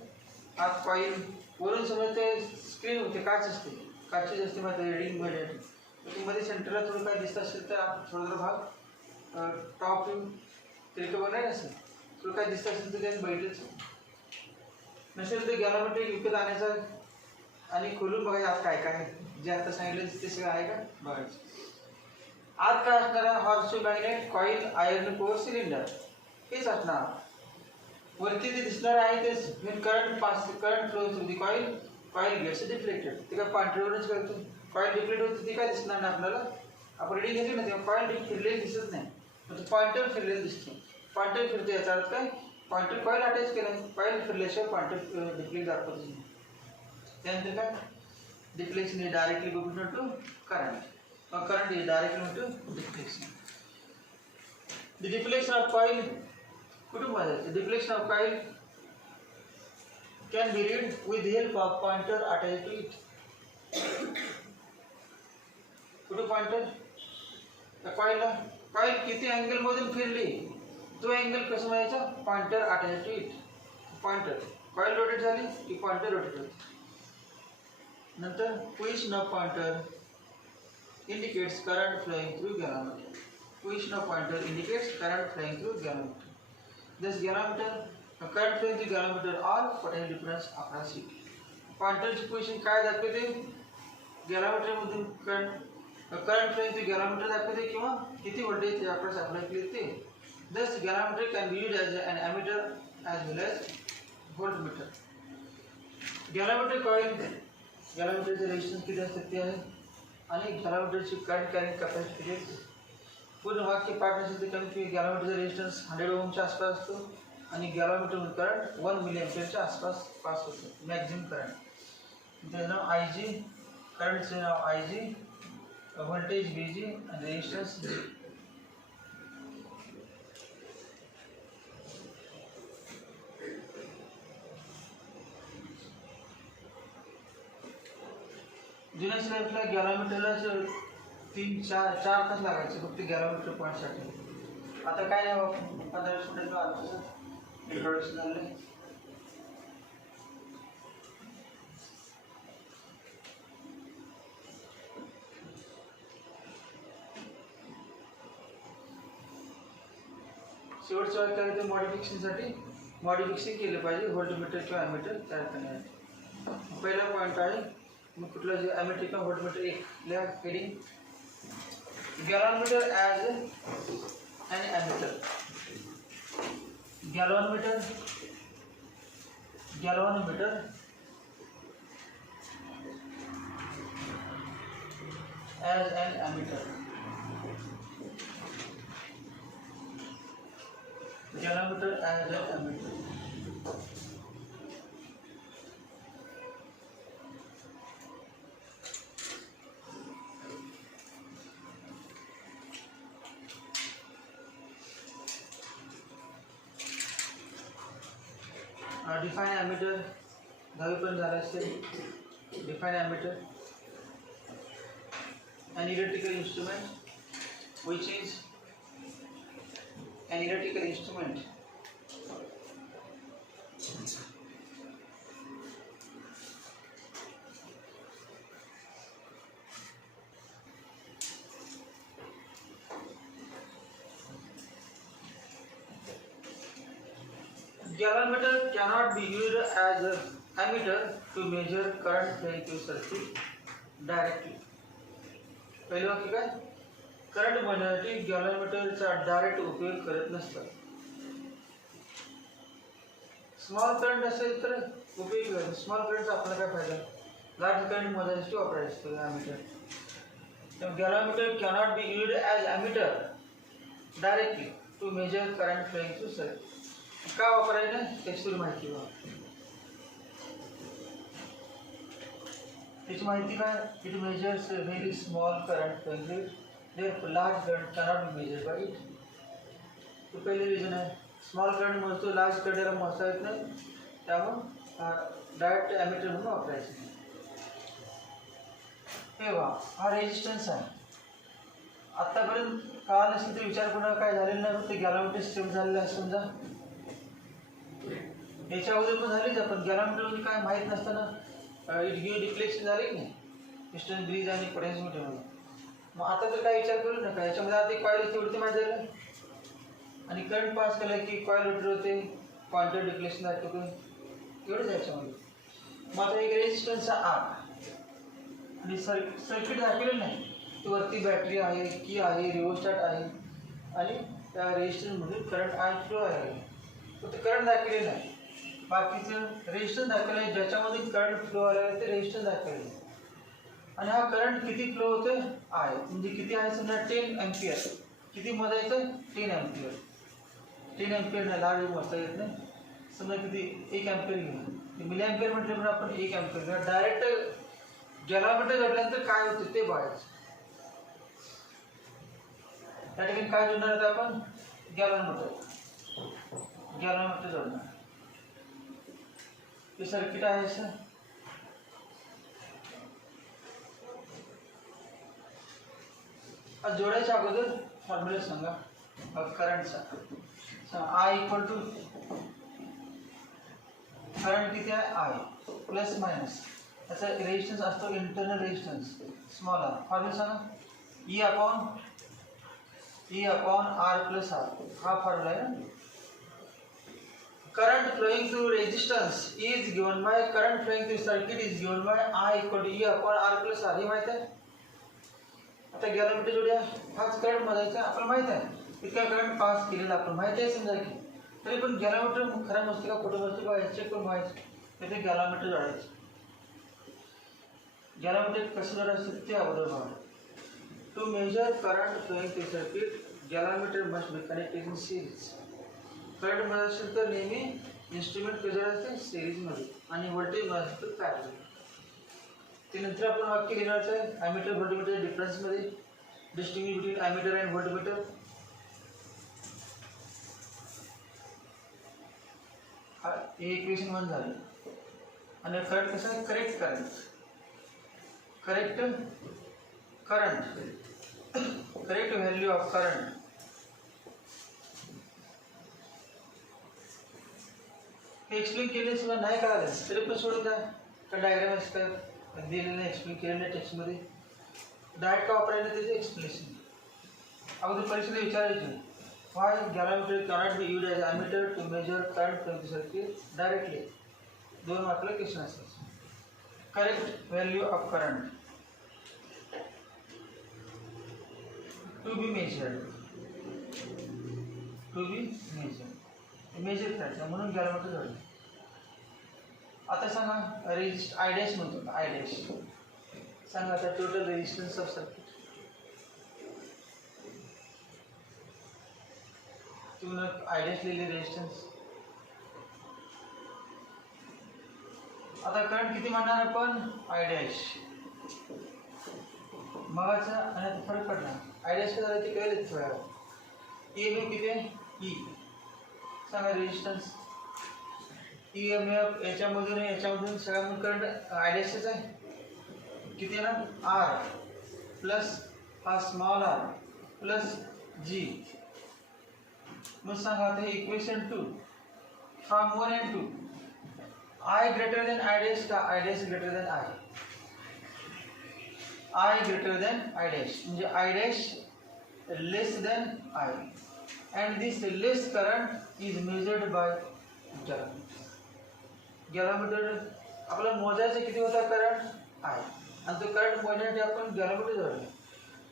आत कॉईल वरून समोर ते स्क्रीन होते, काच असते, काचेच असते मात्र रीडिंग मध्ये. मध्ये सेंटरला थोडं काय दिसत असेल तर थोडा जर भाग टॉप तरी तो नाही असेल, थोडं काय दिसत असेल तर त्यात बैठच नसेल तर गॅल्व्हनोमीटर विकत आणायचा आणि खोलून बघायचं आत काय काय आहे. जे आता सांगितलं ते सगळं आहे का बघायचं. आत काय असणार आहे, horseshoe magnet, coil, iron core, cylinder हेच असणार. वरती जे दिसणार आहे ते current flow through the coil, coil gets deflected. ते काय पांढरीवरच करतो, कॉईल डिप्लीट होते ती काय दिसणार नाही आपल्याला. आपण रीडिंग घेतली ना तेव्हा कॉईल फिरलेली दिसत नाही, पण पॉइंटर फिरलेलं दिसते. पॉइंटर फिरते याचा अर्थ काय, पॉइंटर कॉईल अटॅच केलं, कॉईल फिरल्याशिवाय पॉइंटर डिप्लीट दाखवत नाही. त्यानंतर काय, deflection is directly proportional to current, or current is directly to deflection. The deflection of coil, कुठून बघायचं, deflection of coil can be read with the help of pointer attached to it. कुठं पॉइंटर, त्या कॉइलला, कॉइल किती अँगल मधून फिरली तो अँगल कसं माहिती, pointer attach to it. Pointer coil rotate झाली की पॉइंटर रोटेट होते. नंतर position of pointer indicates current flowing through galvanometer. Position of pointer indicates current flowing through galvanometer. This galvanometer, current flowing through galvanometer or potential difference across it. Pointer ची पोझिशन काय दाखवते, गॅलॉमीटर मधून current flowing through गॅलॉमीटर दाखवते किंवा किती व्होल्टेज ते अक्रॉस अप्लाय केले ते. Thus galvanometer can be used as an ammeter as well as voltmeter. Galvanometer coil, गॅलॉमीटरचे रेजिस्टन्स किती असतात ते आहे आणि गॅलॉमीटरची करंट कॅरिंग कॅपॅसिटी किती असते. पूर्ण वाक्य पाठ नसेल तर कमीत कमी गॅलॉमीटरचा रेजिस्टन्स 100 ओमच्या आसपास असतो आणि गॅलॉमीटरमध्ये करंट 1 मिली एम्पियरच्या आसपास पास होतो, मॅक्झिमम करंट. त्याचं नाव आय जी, करंटचे नाव आय जी, व्होल्टेज बी जी आणि रेजिस्टन्स जी. जुन्या सिलेबसला गॅलॉमीटरला 3-4 तास लागायचे फक्त गॅलॉमीटर पॉईंटसाठी. आता काय नाही बाबा, 15-20 मिनिटात आलं इंट्रोडक्शन झालं. शेवटचं वाक्य आहे ते मॉडिफिकेशनसाठी मॉडिफिकेशन केलं पाहिजे व्होल्टमीटर किंवा ॲमीटर तयार करण्यासाठी. पहिला पॉईंट आहे मग कुठलं जे ॲमीटर किंवा व्होल्टमीटर, एक लिहा heading, galvanometer as an ammeter. Galvanometer as an ammeter. Galvanometer as an ammeter. Define ammeter, 10वी पर्यंत झालं असेल. Define ammeter, an electrical instrument which is an electrical instrument galvanometer cannot be used as an ammeter to measure current flowing through circuit directly. पहिलं वाक्य काय, करंट मोजण्यासाठी गॅलॉमीटरचा डायरेक्ट उपयोग करत नसतात. स्मॉल करंट असेल तर उपयोग आहे, स्मॉल करंटचा आपल्याला काय फायदा, लार्ज करंट मोजण्यासाठी वापरायचं असतो ॲमीटर. तर galvanometer cannot be used as ammeter directly to measure current flowing through circuit. का वापरायचं त्याची माहिती बघा. त्याची माहिती काय, it measures very small current flowing, therefore large current cannot be measured by it. तो पहिले रिझन आहे, स्मॉल करंट मोजतो, लार्ज करंटला मोजता येत नाही, त्यामुळे डायरेक्ट ॲमीटर म्हणून वापरायचं. हे बघा हा रेजिस्टन्स आहे. आतापर्यंत काळ नसेल तर विचार करणं काय झालेलं नाही, फक्त गॅलॉमीटर सिस्टम झालेलं आहे समजा. याच्या अगोदर पण झालीच, आपण गॅलॉमीटर म्हणजे काय माहीत नसताना इट गिव्ह डिफ्लेक्शन झाले की नाही, डिस्टन्स ब्रिज आणि पोटेन्शियोमीटरमध्ये. मग आता तर काय विचार करू नका, याच्यामध्ये आता कॉईल तेवढी माहिती झालं आणि करंट पास केलं की कॉईल रोटर होते, पॉइंटर डिफ्लेक्शन दाखवतो, एवढंच याच्यामध्ये. मग आता एक रेजिस्टन्सचा आर आणि सर्किट दाखवलेलं नाही, तो वरती बॅटरी आहे, की आहे, रिओस्टॅट आहे आणि त्या रेजिस्टन्समधून करंट आय फ्लो आहे. फक्त करंट दाखवलेलं नाही, बाकीचं रेजिस्टन्स दाखवलं आहे, ज्याच्यामध्ये करंट फ्लो आला आहे ते रेजिस्टन्स दाखवले. आणि हा करंट किती फ्लो होतोय आहे, म्हणजे किती आहे समजा 10 एम्पियर. किती मोजायचं 10 एम्पियर. 10 एम्पियर नाही, लाल मोजता येत नाही. समजा किती 1 एम्पियर घेऊ, मिली एम्पियर म्हटलं पण आपण 1 एम्पियर घेऊ. डायरेक्ट गॅलॉमीटर जोडल्यानंतर काय होतं ते बघायचं. त्या ठिकाणी काय जोडणार आहे आपण गॅलॉमीटर जोडणार. हे सर्किट आहे असं. जोडायच्या अगोदर फॉर्म्युला सांगा करंटचा. आय इक्वल टू करंट किती आहे आय प्लस मायनस त्याचा रेजिस्टन्स असतो internal resistance small R. Formula सांगा E upon R plus R. हा फॉर्म्युला आहे. Current flowing through resistance is given by current flowing through circuit is given by I equal to E upon R plus R. हे माहित आहे. आता गॅलॉमीटर जोड्या हाच करंट मोजायचा आपल्याला माहित आहे. इतका करंट पास केलेला आपण माहित आहे समजा की, तरी पण गॅलॉमीटर खरं नसते का खोटं नसते का चेक करून व्हायचं. तिथे गॅलॉमीटर जोडायचं. गॅलॉमीटर कसं जोडायचं ते अगोदर बघा. To measure current flowing through circuit galvanometer must be connected in series. Current मोजायचं असेल तर नेहमी इन्स्ट्रुमेंट कसं जोडायचं सिरीजमध्ये आणि व्होल्टेज मोजायचं तर पॅरलल. ते नंतर आपण वाक्य लिहिण्याचं आहे ॲमीटर व्होल्टमीटर डिफरन्समध्ये distinguish between ammeter and voltmeter. हे इक्वेशन 1 झालं. आणि करंट कसं आहे करेक्ट व्हॅल्यू ऑफ करंट. हे एक्सप्लेन केले सुद्धा नाही कळालं तरी पण सोडून द्या. का डायग्राम असतं दिलेलं एक्सप्लेन केलेलं टेक्स्टमध्ये डायरेक्ट का वापरायला त्याचे एक्सप्लेनेशन. अगोदर परीक्षेला विचारायचे why galvanometer cannot be used as ammeter to measure current from the circuit directly. 2 मार्कला क्वेश्चन असेल. Correct value of current to be measure करायचं म्हणून गॅलॉमीटर जोडलं. आता सांगा आय डॅश म्हणतो आय डॅश. सांगा आता टोटल रेजिस्टन्स ऑफ सर्किट. तुम्ही आय डॅश लिहिले रेजिस्टन्स. आता करंट किती म्हणणार आपण आय डॅश मगाचा आणि आता फरक पडला. आय डॅश काय झालं ते कळेल थोड्या वेळा. EMF किती आहे ई. सांगा रेजिस्टन्स EMF याच्यामधून सगळ्यामधून करंट आय डॅशच आहे. किती आहे ना आर प्लस हा स्मॉल आर प्लस जी. मग सांगा आता equation 2 from 1 and 2 I greater than I dash का I dash greater than I. I greater than I dash म्हणजे I dash less than I and this less current is measured by galvanometer. आपल्याला मोजायचं किती होता करंट आय आणि तो करंट मोजण्यासाठी आपण गॅलॉमीटर जोडला.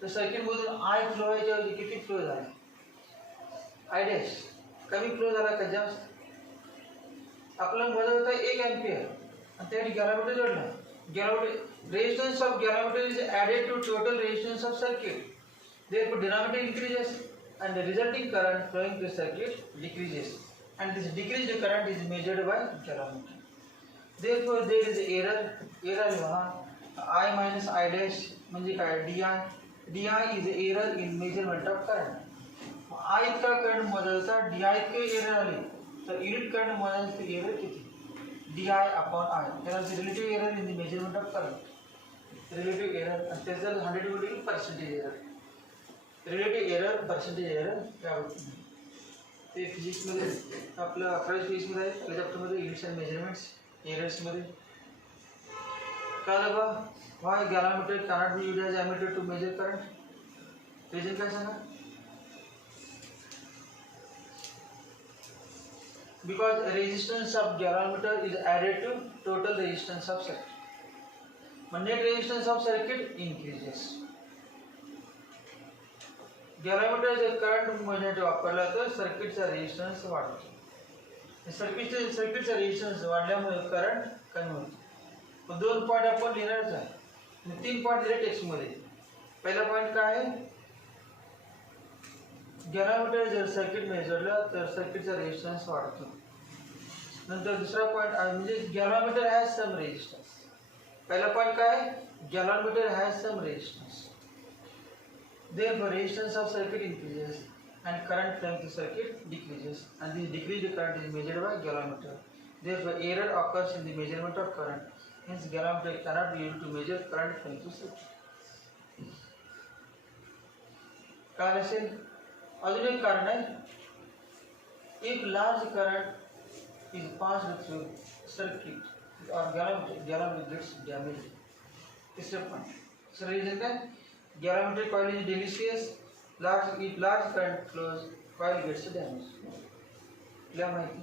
तर सर्किटमधून आय फ्लो व्हायच्या ऐवजी किती फ्लो झाला आय डॅश कमी फ्लो झाला का जास्त. आपल्याला मोजायचं होता 1 एम्पियर आणि त्यासाठी गॅलॉमीटर जोडला. Galvanometer resistance of galvanometer is added to total resistance of circuit. Therefore denominator increases and the resulting current flowing through circuit decreases and this decreased current is measured by galometer. Therefore there is error I minus I dash म्हणजे काय di is error in measurement of current. I इतका current मोजायचा di इतके error आले तर unit current मोजायचं error किती di upon I. त्याला relative error in the measurement of current. Relative error आणि त्याचा 100% error. Relative error percentage error यावरती ते फिजिक्समध्ये आपलं 11वी फिजिक्समध्ये आहे. पहिल्या चॅप्टरमध्ये युनिट्स अँड मेजरमेंट्स एरर्समध्ये कळलं बा. Why galvanometer cannot be used as ammeter to measure current. Reason काय सांगा. Because resistance of galvanometer is added to total resistance of circuit. मग net resistance of circuit increases. Galvanometer जर current मोजण्यासाठी वापरला तर सर्किटचा रेजिस्टन्स वाढतो. सर्किटचा रेजिस्टन्स वाढल्यामुळे करंट कमी होतो. 2 पॉईंट आपण लिहिणारच आहे. तीन पॉईंट दिले टेक्स्टमध्ये. पहिला पॉईंट काय आहे, गॅलॉमीटर जर सर्किट मेजरलं तर सर्किटचा रेजिस्टन्स वाढतो. नंतर दुसरा पॉईंट म्हणजे गॅलॉमीटर हॅज सम रेजिस्टन्स. पहिला पॉईंट काय आहे, galvanometer has some resistance. Therefore, resistance of circuit increases and current flowing through circuit decreases, and this decreased current is measured by gallonmeter. Therefore, error occurs in the measurement of current. Hence, gallonmeter cannot be able to measure current flowing through circuit. काय असेल, अजून एक कारण आहे, if large current is passed through circuit or gallonmeter gets damaged. तीसरा point. So reason काय, gallonmeter coil is delicious. If large current flows, coil gets damaged. क्या माहिती?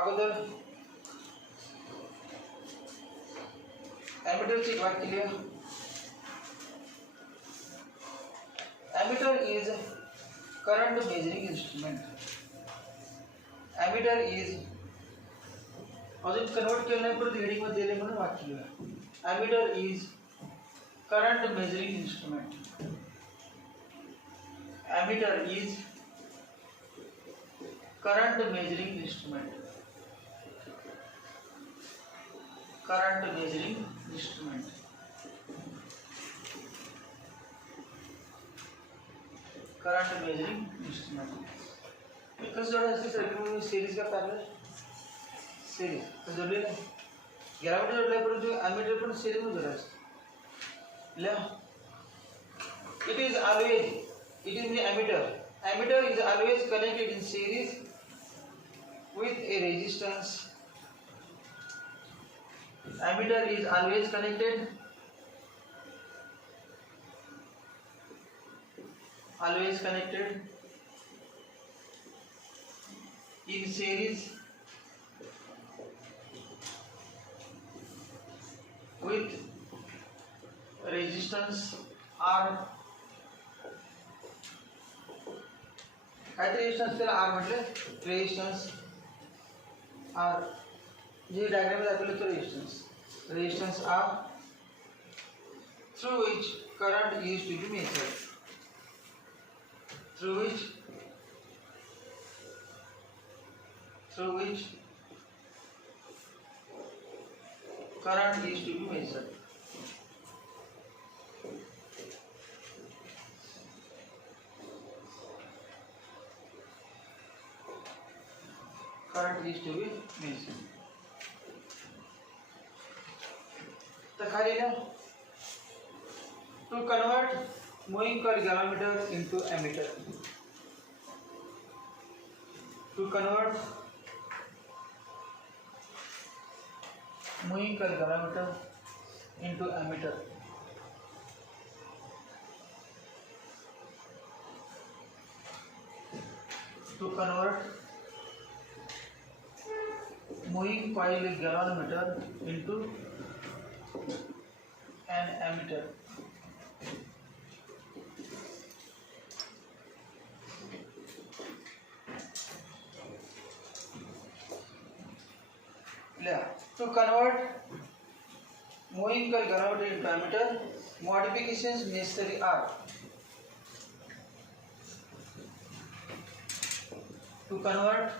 अगोदर एमीटरची वाक्य लिहा. Ammeter is current measuring instrument. Ammeter is अजून कन्वर्ट केलं नाही परत हेडिंग मध्ये दिले म्हणून वाक्य लिहा. Ammeter is current measuring instrument. Ammeter is current measuring instrument. Current measuring instrument. Current measuring instrument. कसं जोडायचं सर्किट मध्ये, सिरीज का पॅरलल? सिरीज. तर जोडले नाही, गॅलॉमीटर जोडले परंतु एमीटर पण सिरीज मध्ये जोडायचं. It is always, it is the ammeter. Ammeter is always connected in series with a resistance. Ammeter is always connected in series with resistance R. काय रेजिस्टन्स त्याला R म्हटलं, रेजिस्टन्स R. जे डायग्राम दाखवलं तो resistance R through which current is to be measured. Through which current is to be measured. Current is to be measured. तो खाली ना, to convert moving coil gallonmeter into ammeter. To convert moving coil gallonmeter into ammeter. To convert moving coil gallonmeter into an ammeter. To convert moving coil gallonmeter into ammeter, modifications necessary are: to convert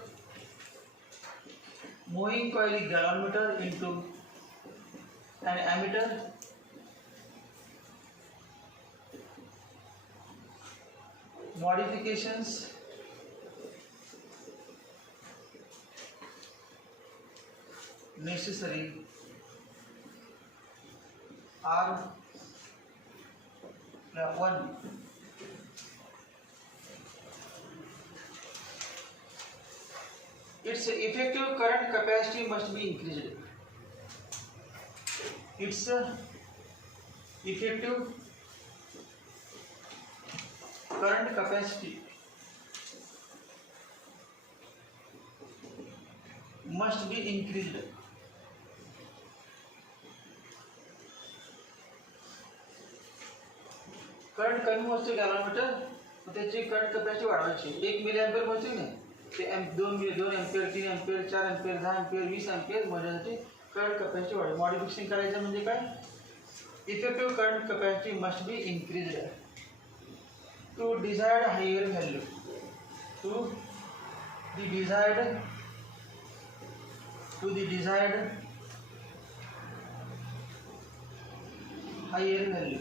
moving coil gallonmeter into an ammeter, modifications necessary are: 1. Its effective current capacity must be increased. Its effective current capacity must be increased. Current कमी मोजते गॅलॉमीटर, त्याची current capacity वाढवायची. 1 milli ampere मोजते नाही, ते 2 ampere, 3 ampere, 4 ampere, 10 ampere, 20 ampere मोजण्यासाठी current capacity वाढेल. मॉडिफिकेशन करायचं म्हणजे काय, effective current capacity must be increased to desired higher value, to the desired higher value.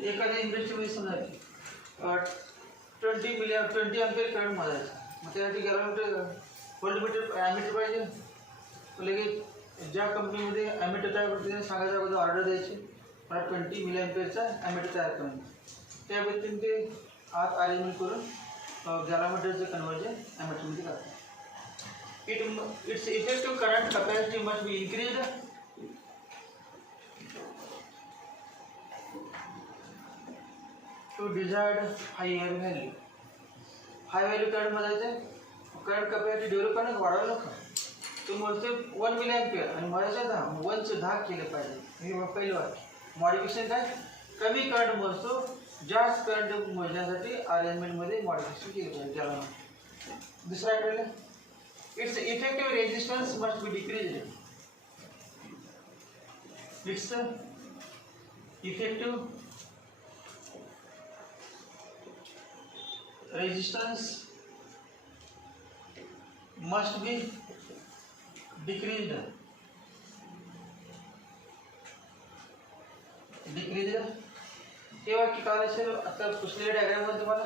एखाद्या इंडस्ट्रीमध्ये समजा 20 एम्पियर करंट मोजायचा, मग त्यासाठी गॅलव्हॅमीटर व्होल्टमीटर ॲमीटर पाहिजे. लगेच ज्या कंपनीमध्ये ॲमीटर तयार करते त्यांनी सांगायच्या अगोदर ऑर्डर द्यायची, मला 20 मिली एम्पियरचा ॲमीटर तयार करून. त्या व्यक्तीने ते आत अरेंजमेंट करून गॅलव्हॅमीटरचं कन्व्हर्जन ॲमीटरमध्ये करतात. Its effective current capacity must be increased to desired higher value. High value current मोजायचं, करंट कॅपॅसिटी डेव्हलप करणं वाढवलं नका. तो मोजते 1 मिली एम्पियर आणि मोजायचं 10, 1चं 10 केलं पाहिजे. हे पहिलं वाक्य. मॉडिफिकेशन काय, कमी करंट मोजतो, जास्त करंट मोजण्यासाठी अरेंजमेंटमध्ये मॉडिफिकेशन केलं पाहिजे. त्याला दुसरा आठवलं, its effective resistance must be decreased. Its effective resistance must be decreased. हे वाक्य काय असेल आता पुसलेल्या डायग्राम मध्ये तुम्हाला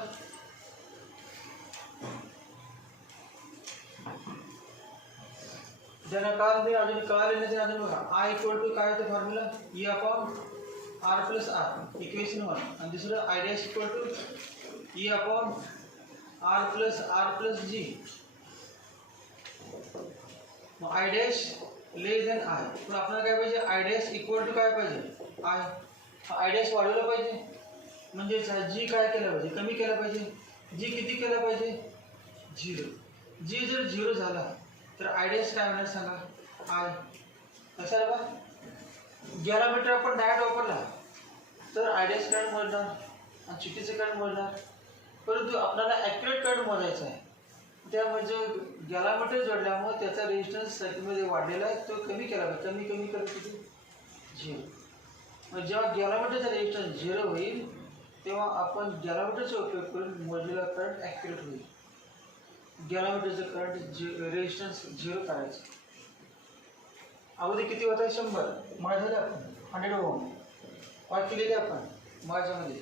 ज्यांना काल दे अजून कळाले नाही अजून बघा. I इक्वल टू काय होतं formula, E upon R plus R, equation 1. आणि दुसरं I dash equal to E upon R plus G. मग I dash less than I. पण आपल्याला काय पाहिजे, I डॅश इक्वल टू काय पाहिजे, I डॅश वाढवलं पाहिजे. म्हणजे G काय केलं पाहिजे, कमी केलं पाहिजे. G किती केलं पाहिजे, 0. G जर 0 झाला तर I डॅश काय होणार सांगा, I. कसं आहे बा, गॅलव्हॅमीटर आपण डायरेक्ट वापरला तर I डॅश करंट मोजणार आणि चुकीचं करंट मोजणार. परंतु आपल्याला ॲक्युरेट करंट मोजायचा आहे, त्यामध्ये गॅलव्हॅमीटर जोडल्यामुळे त्याचा रेजिस्टन्स सर्किटमध्ये वाढलेला आहे, तो कमी केला पाहिजे. कमी करत किती, 0. मग जेव्हा गॅलव्हॅमीटरचा रेजिस्टन्स 0 होईल तेव्हा आपण गॅलव्हॅमीटरचा उपयोग करून मोजलेला करंट ॲक्युरेट होईल. गॅलव्हॅमीटरचं करंट रेजिस्टन्स 0 करायचं. अगोदर किती होता, 100. मग झालं आपण 100 ओम वाट केलेली आपण माझ्यामध्ये.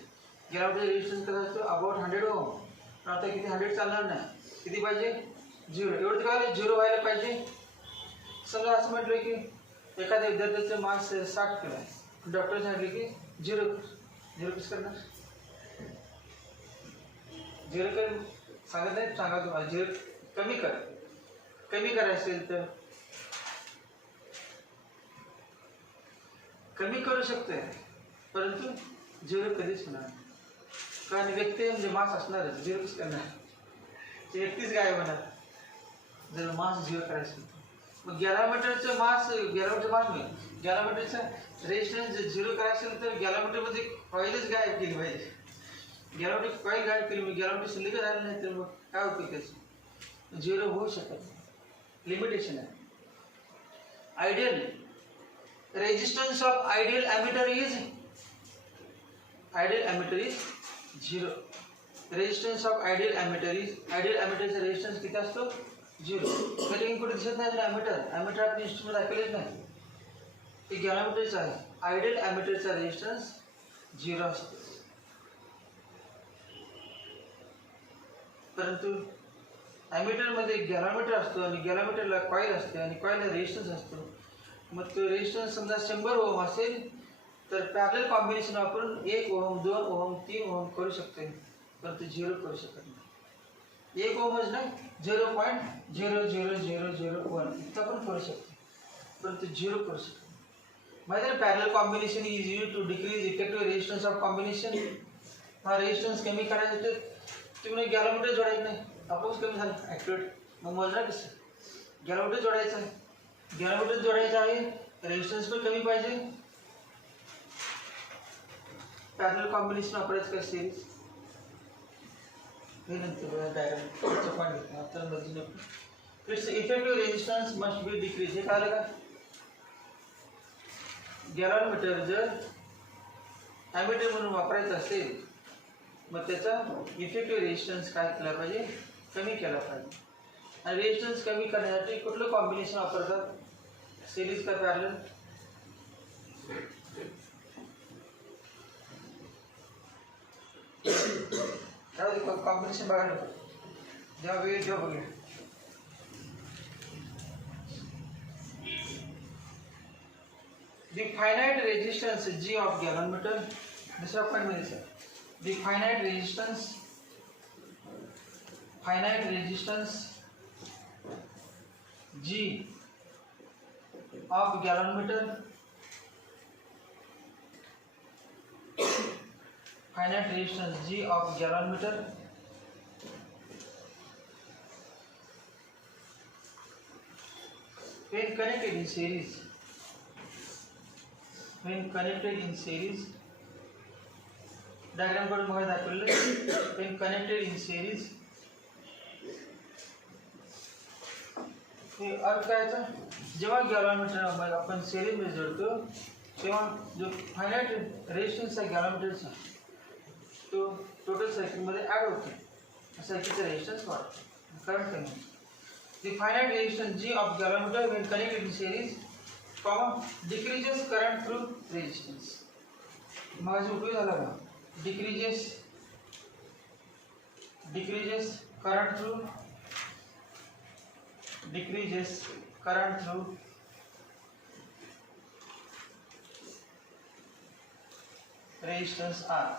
गॅलव्हॅमीटर रेजिस्टन्स करायचं अबाउट 100 ओम. पण आता किती 100 चालणार नाही, किती पाहिजे, 0. एवढं काय 0 व्हायला पाहिजे. समजा असं म्हटलं की एखाद्या विद्यार्थ्याचं मार्क्स 60 किलो आहे, डॉक्टर सांगितले की 0 कसं करणार, 0 कर सांगत नाही, सांगा तुम्हाला 0 कमी करायचं असेल तर कमी करू शकतोय, परंतु 0 कधीच होणार. कारण व्यक्ती म्हणजे मास असणारच, 0 कसं करणार, ते व्यक्तीच गायब होणार जर मास 0 करायचं. मग गॅलव्हॅमीटरचं मास मिळेल. गॅलव्हॅमीटरचं रेजिस्टन्स 0 करायचं असेल तर गॅलव्हॅमीटरमध्ये कॉईलच गायब केली पाहिजे. गॅलव्हॅमीटर कॉईल गायब केली, मग गॅलव्हॅमीटर शिल्लक झालं नाही तर मग काय होतं, त्याचं 0 होऊ शकत नाही. लिमिटेशन आहे. Ideal resistance of ideal ammeter is 0. Resistance of ideal ॲमीटरचा रेजिस्टन्स किती असतो, 0. कधी कुठे दिसत नाही ॲमीटर आपण इन्स्ट्रुमेंट दाखवलेच नाही, ते गॅलव्हॅमीटरचं आहे. आयडियल ॲमीटरचा रेजिस्टन्स 0 असतो. परंतु ॲमीटरमध्ये गॅलव्हॅमीटर असतो आणि गॅलव्हॅमीटरला कॉईल असते आणि कॉईलला रेजिस्टन्स असतो. मग तो रेजिस्टन्स समजा 100 ओम असेल तर पॅरलल कॉम्बिनेशन वापरून 1 ओम, 2 ओम, 3 ओम करू शकते, परंतु 0 करू शकत नाही. 1 ओमच नाही, 0.00001 इतका पण करू शकते, परंतु 0 करू शकत नाही. माहिती आहे, parallel combination is use to decrease effective resistance of combination. हा रेजिस्टन्स कमी करायचं तर तुम्ही गॅलव्हॅमीटर जोडायचं नाही, आपोआप कमी झालं ॲक्युरेट. मग मोजणार कसं, गॅलव्हॅमीटर जोडायचं आहे. गॅलव्हॅमीटर जोडायचं आहे, रेजिस्टन्स पण कमी पाहिजे. पॅरलल कॉम्बिनेशन वापरायचं काय, सिरीज. हे नंतर डायग्राम पॉईंट घेतला आता मधून it's effective resistance must be decrease. हे कळलं का? गॅलॉनमीटर जर ॲमीटर म्हणून वापरायचं असेल मग त्याचा इफेक्टिव्ह रेजिस्टन्स काय केला पाहिजे? कमी केला पाहिजे. आणि रेजिस्टन्स कमी करण्यासाठी कुठलं कॉम्बिनेशन वापरतात? सिरीज का पॅरलल? कॉम्बिनेशन बघायला जेव्हा वेळ जेव्हा बघूया. The finite resistance G of gallonmeter. दूसरा पॉइंट में sir the finite resistance G of gallonmeter, finite resistance G of gallonmeter when connected in series. When connected in series, diagram कडे बघा दाखवलेलं. when connected in series, हे अर्थ काय याचा? जेव्हा गॅलॉनमीटर आपण सिरीज मध्ये जोडतो तेव्हा जो फायनाइट रेजिस्टन्स आहे गॅलॉनमीटरचा तो टोटल सर्किटमध्ये ॲड होतो. सर्किटचा रेजिस्टन्स वाढतो, करंट कमी होतो. The finite resistance G of gallonmeter when connected in series, decreases current through resistance. मग उपयोग झाला का? decreases current through resistance R.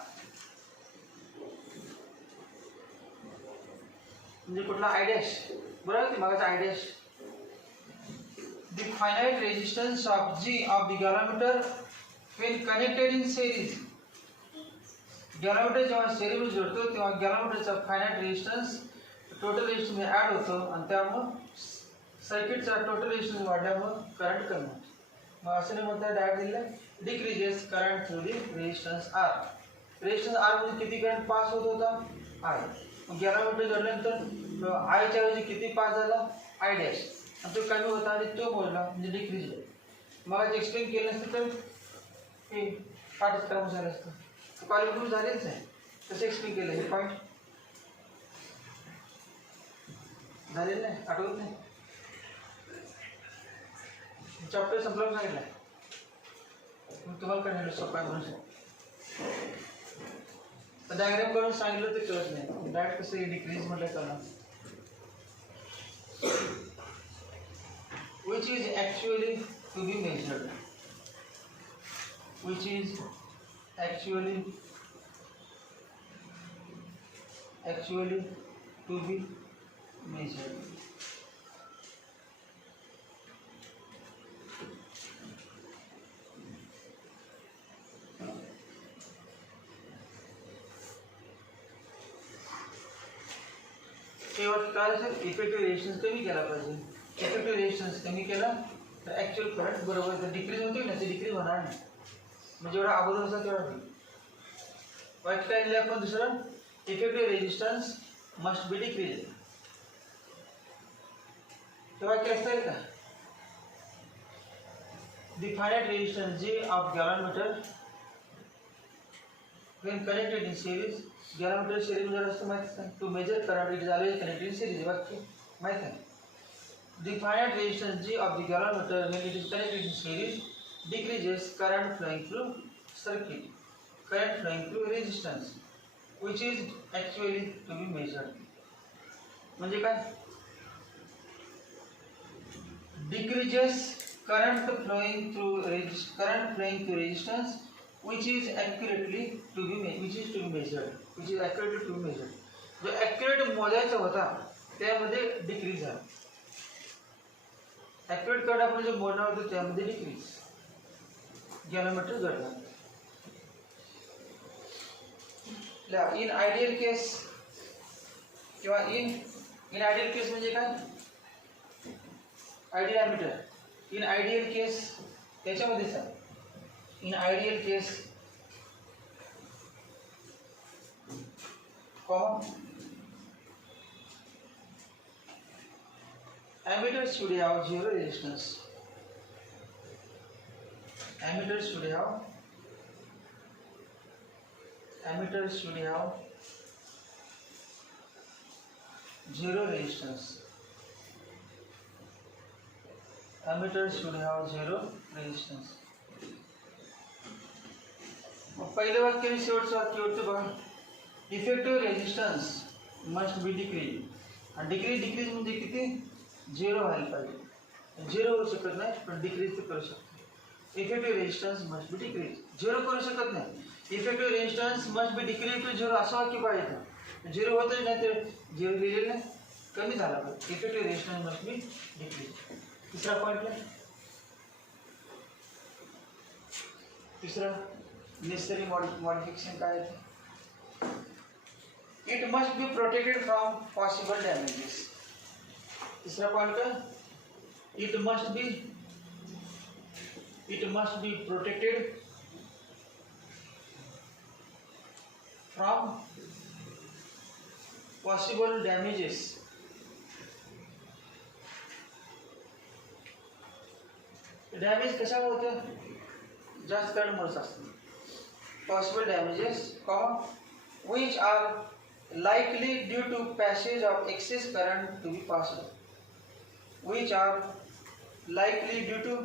म्हणजे कुठला I dash बरोबर की मगाचा I dash. The finite resistance of G of the galvanometer when connected in series. गॅलॉनमीटर जेव्हा सिरीज मध्ये जोडतो तेव्हा गॅलॉनमीटरचा फायनाइट रेजिस्टन्स टोटल रेजिस्टन्स मध्ये ऍड होतो आणि त्यामुळे सर्किटचा टोटल रेजिस्टन्स वाढल्यामुळे करंट कमी होतो. मग असं नाही म्हणता डायरेक्ट दिलं decreases current through the resistance R. Resistance R मध्ये किती करंट पास होत होता? I. मग गॅलॉनमीटर जोडल्यानंतर I च्या ऐवजी किती पास झाला? I dash. आणि तो कमी होता आणि तो मोजला म्हणजे डिक्रीज झाला. मग एक्सप्लेन केलं नसतं तर हे पाठच काम झालं असतं. कॉलिंग झालेच आहे. कसं एक्सप्लेन केलं हे पॉईंट झालेलं नाही, आठवत नाही. चॅप्टर संपला सांगितलं मग तुम्हाला काय झालं सोपा म्हणून डायग्राम करून सांगितलं ते कळत नाही. डायरेक्ट कसं डिक्रीज म्हटलं कळणार. which is actually to be measured, which is actually to be measured. शेवट काय असेल? इफेक्टिव्ह रेजिस्टन्स कमी केला पाहिजे. इफेक्टिव्ह रेजिस्टन्स कमी केला तर ॲक्च्युअल करंट बरोबर तर डिक्रीज होते ना, ते डिक्रीज होणार नाही. म्हणजे जेवढा अगोदर होता तेवढा होईल. वाक्य काय दिलं आपण दुसरं? Effective resistance must be decrease. हे वाक्य असतं का? The finite resistance G of gallonmeter when connected in series. Galvanometer series मध्ये असतं माहिती आहे. To measure current it is always connected in series. वाक्य माहिती आहे. The finite resistance G of the galvanometer when it is connected in series decreases current flowing through circuit, current flowing through resistance, which is actually to be measured. म्हणजे काय? Decreases current flowing through resistance, which is accurately to be measured. जो ॲक्युरेट मोजायचा होता त्यामध्ये डिक्रीज झाला. Accurate current आपण जे मोजणार होतो त्यामध्ये डिक्रीज गॅलॉनमीटर जोडला. इन आयडियल केस किंवा इन आयडियल केस म्हणजे काय? Ideal ammeter. In ideal case त्याच्यामध्ये सांग. In ideal case Emitter should have zero resistance. Emitter should have zero resistance. Emitter should have zero resistance. पहिले वाक्य आणि शेवटचं वाक्य होतं बघा. Effective resistance must be decrease. आणि डिक्रीज म्हणजे किती? झिरो व्हायला पाहिजे. झिरो होऊ शकत नाही पण डिक्रीज ते करू शकतो. Effective resistance must be decrease. Zero करू शकत नाही. Effective resistance must be decrease to zero असं वाक्य पाहिजे. झिरो होतच नाही तर झिरो लिहिलेलं नाही कमी झाला पाहिजे. Effective resistance must be decrease. तिसरा पॉईंटला तिसरा नेसेसरी मॉडिफिकेशन काय आहे? It must be protected from possible damages. तीसरा पॉइंट का it must be protected from possible damages. Damage कशामुळे होतं? जास्त करंटमुळेच असतं. Possible damages, which are likely due to passage of excess current to be passed. Which are likely due to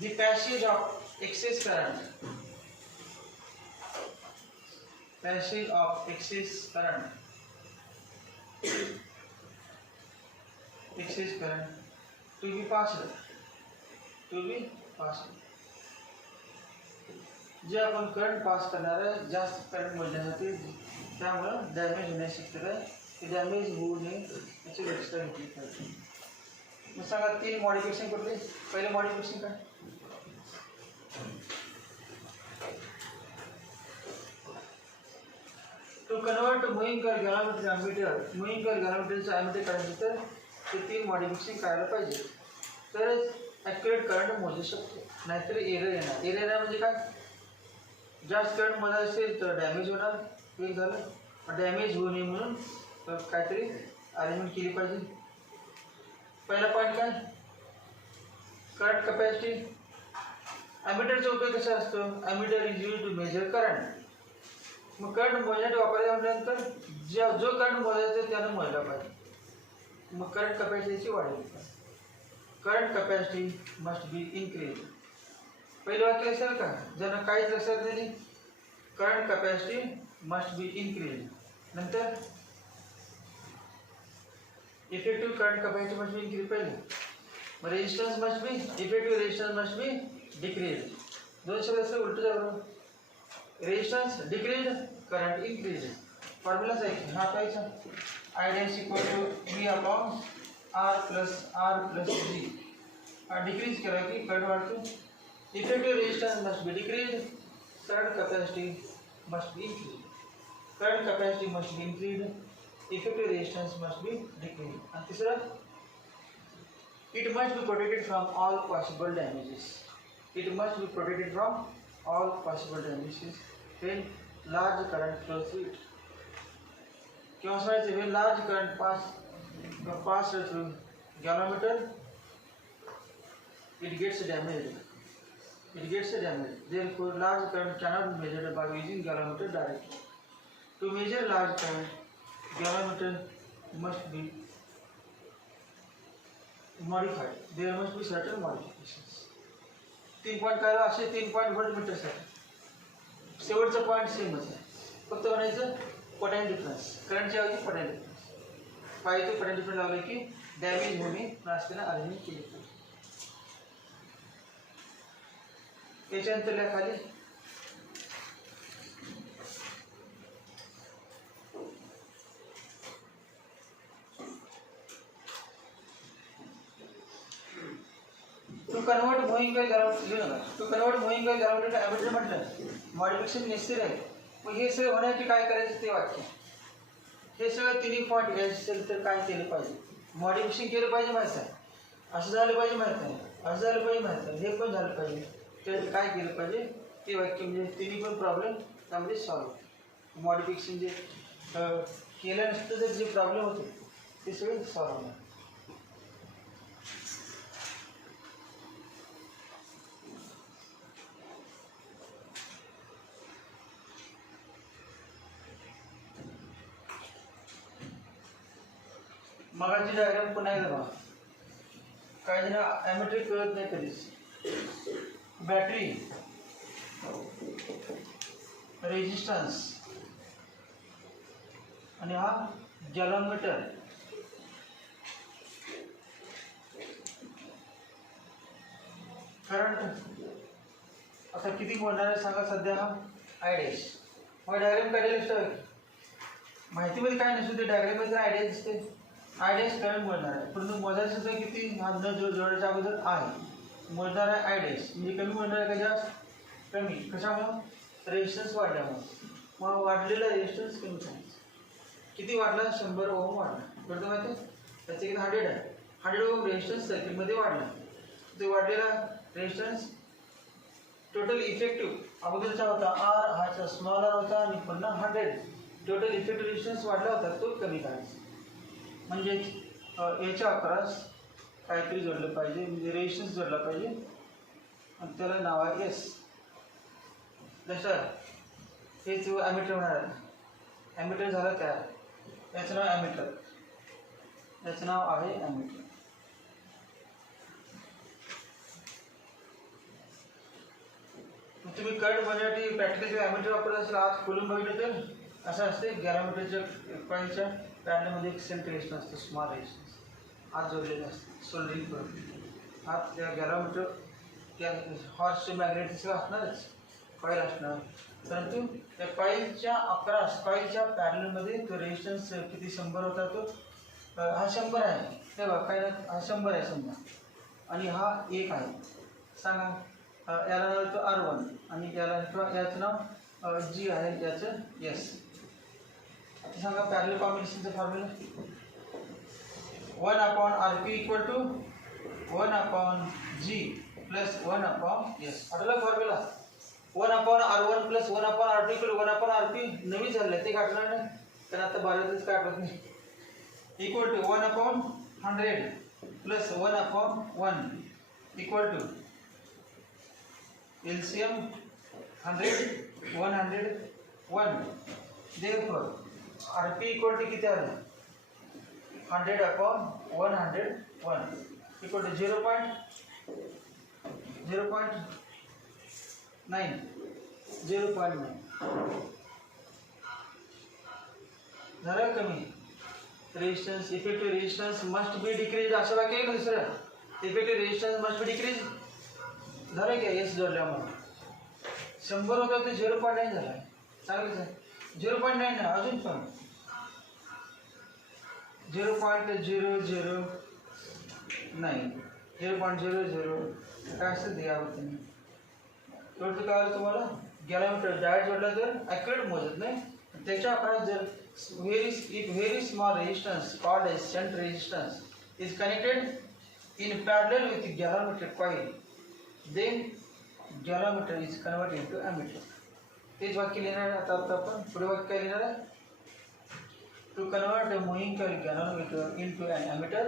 the passage of excess current. Passage of excess current to be passed. जे आपण current pass करणार आहे जास्त करंट मोजण्यासाठी त्यामुळे डॅमेज होण्याची शक्यता आहे. ते डॅमेज होऊ नये याची एक्स्ट्रा घेतली पाहिजे. मग सांगा 3 मॉडिफिकेशन कुठले? पहिले मॉडिफिकेशन काय? To convert moving coil galvanometer ammeter करायचं तर ते 3 मॉडिफिकेशन करायला पाहिजे तरच ॲक्युरेट करंट मोजू शकतो. नाहीतर एरर येणार म्हणजे काय? जास्त करंट मोजायचं असेल तर डॅमेज होणार. एक झालं. डॅमेज होऊ नये म्हणून काहीतरी अरेंजमेंट केली पाहिजे. पहिला पॉईंट काय? Current capacity. ॲमीटरचा उपयोग कसा असतो? Ammeter is used to measure current. मग करंट मोजण्यासाठी वापरायला म्हटल्यानंतर जो करंट मोजायचा त्यानं मोजला पाहिजे. मग करंट कपॅसिटीची वाढवली पाहिजे. Current capacity must be increase. पहिलं वाक्य असेल का? ज्यांना काहीच लक्षात नाही. Current capacity must be increase. नंतर effective current capacity must be increase. पहिले मग resistance must be effective resistance must be decrease. दोन शब्द असं उलट जावं. Resistance decrease current increase. Formula आहे हा पाहिजे. आयडेन्स equal to V upon R plus G. Decrease केला की करंट वाढतो. Effective resistance must be decrease. Current capacity must be increase. Current capacity must be increase. Effective resistance must be decrease. आणि तिसरं it must be protected from all possible damages. It must be protected from all possible damages when large current flows through it. When large current pass through galvanometer, it gets damaged. Therefore, large current cannot be measured by using galvanometer directly. To measure large current, galvanometer must be modified. There must be certain modifications. 3 पॉइंट काय असे 3 पॉइंट व्होल्टमीटरसाठी. शेवटचा पॉइंट सेमच आहे. फक्त म्हणायचं potential difference. करंटच्या ऐवजी पोटॅन्शियल डिफरन्स. पाहिजे तो पोटॅन्शियल डिफरन्स लावले की डॅमेज होणे नसताना अरेंजमेंट केली पाहिजे. त्याच्यानंतर खाली to convert moving coil galvanometer ammeter म्हटलं मॉडिफिकेशन नेसेसरी आहे. मग हे सगळं होण्यासाठी काय करायचं ते वाक्य. हे सगळं 3 पॉईंट घ्यायचे असेल तर काय केलं पाहिजे? मॉडिफिकेशन केलं पाहिजे माहिती आहे. असं झालं पाहिजे माहिती आहे. असं झालं पाहिजे माहिती हे पण झालं पाहिजे. तर काय केलं पाहिजे ते वाक्य म्हणजे तिन्ही पण प्रॉब्लेम त्यामध्ये सॉल्व्ह होते. मॉडिफिकेशन जे केलं नसतं तर जे प्रॉब्लेम होते ते सगळे सॉल्व्ह होणार. मगाची डायग्राम पुन्हा एकदा बघा. काही जण ॲमेट्री कळत नाही कधीच. बॅटरी, रेजिस्टन्स आणि हा गॅलोमीटर. करंट आता किती बोलणार आहे सांगा सध्या. हा आय डॅश मग डायग्राम काढायला दिसतं. माहितीमध्ये काय नसतं ते डायग्राममध्ये आयडिया दिसते. आय डॅश करंट बोलणार आहे परंतु मोजायचं सुद्धा किती हा न जोडण्याच्या अगोदर आहे. मोजणार आहे आय डॅश म्हणजे कमी मोजणार आहे का जास्त? कमी. कशामुळं? रेजिस्टन्स वाढल्यामुळं. मग वाढलेला रेजिस्टन्स कमी करायचं. किती वाढला? 100 ओम वाढला. बरोबर माहिती त्याचं किती 100 आहे. 100 ओम रेजिस्टन्स सर्किटमध्ये वाढला. ते वाढलेला रेजिस्टन्स टोटल इफेक्टिव्ह अगोदरचा होता आर, हा स्मॉल आर होता आणि पुन्हा 100 टोटल इफेक्टिव्ह रेजिस्टन्स वाढला होता तो कमी करायचा. म्हणजे याच्या अक्रॉस काहीतरी जोडलं पाहिजे म्हणजे रेजिस्टन्स जोडला पाहिजे आणि त्याला नाव आहे एस. जसं हेच ॲमीटर होणार आहे. ॲमीटर झालं तयार. याचं नाव ॲमीटर. याचं नाव आहे ॲमीटर. तुम्ही करंट मोजण्यासाठी प्रॅक्टिकल ॲमीटर वापरत असेल आज खोलून बघितलं तर असं असते. गॅलोमीटरच्या कॉईलच्या पॅनलमध्ये एक सेंट रेजिस्टन्स असतो, स्मॉल रेजिस्टन्स आत जोडलेलं असतं सोल्डरिंग करून. आत त्या गॅलोमीटर त्या हॉर्सचे मॅग्नेटिक असणारच, कॉईल असणार. परंतु त्या कॉईलच्या अक्रॉस कॉईलच्या पॅनलमध्ये तो रेजिस्टन्स किती 100 होता तो हा 100 आहे. हे बघा काय हा 100 आहे समजा आणि हा 1 आहे. सांगा याला नाव येतो R1 आणि याला याचं नाव G आहे, याचं S. आता सांगा पॅरलल कॉम्बिनेशनचा फॉर्म्युला 1/RP = 1/G + 1/S. आठवला फॉर्म्युला 1/R1 + 1/RP = 1/RP. नवीन झालं ते काढणार नाही कारण आता 12च काय आठवत नाही. Equal to 1/100 + 1/1 equal to LCM 100 101. Therefore RP equal to किती आलं 100/101 इक्वल टू 0.9 झालं कमी. Resistance effective resistance must be decrease. असं वाक्य आहे दुसरं. Effective resistance must be decrease झालं का एस जोडल्यामुळे. 100 होता तर 0.9 झाला. चांगलंच आहे. 0.9 नाही अजून पण 0.009 0.00 काय असं द्यावं तुम्ही. थोडंसं काय आलं तुम्हाला गॅलोमीटर डायरेक्ट जोडला तर ॲक्युरेट मोजत नाही. त्याच्या अक्रॉस जर very small resistance called as shunt resistance is connected in parallel with the galvanometer coil, then galvanometer is converted into ammeter. तेच वाक्य लिहिणार आहे आता आपण. पुढे वाक्य काय लिहिणार आहे? To convert a moving coil galvanometer into an ammeter,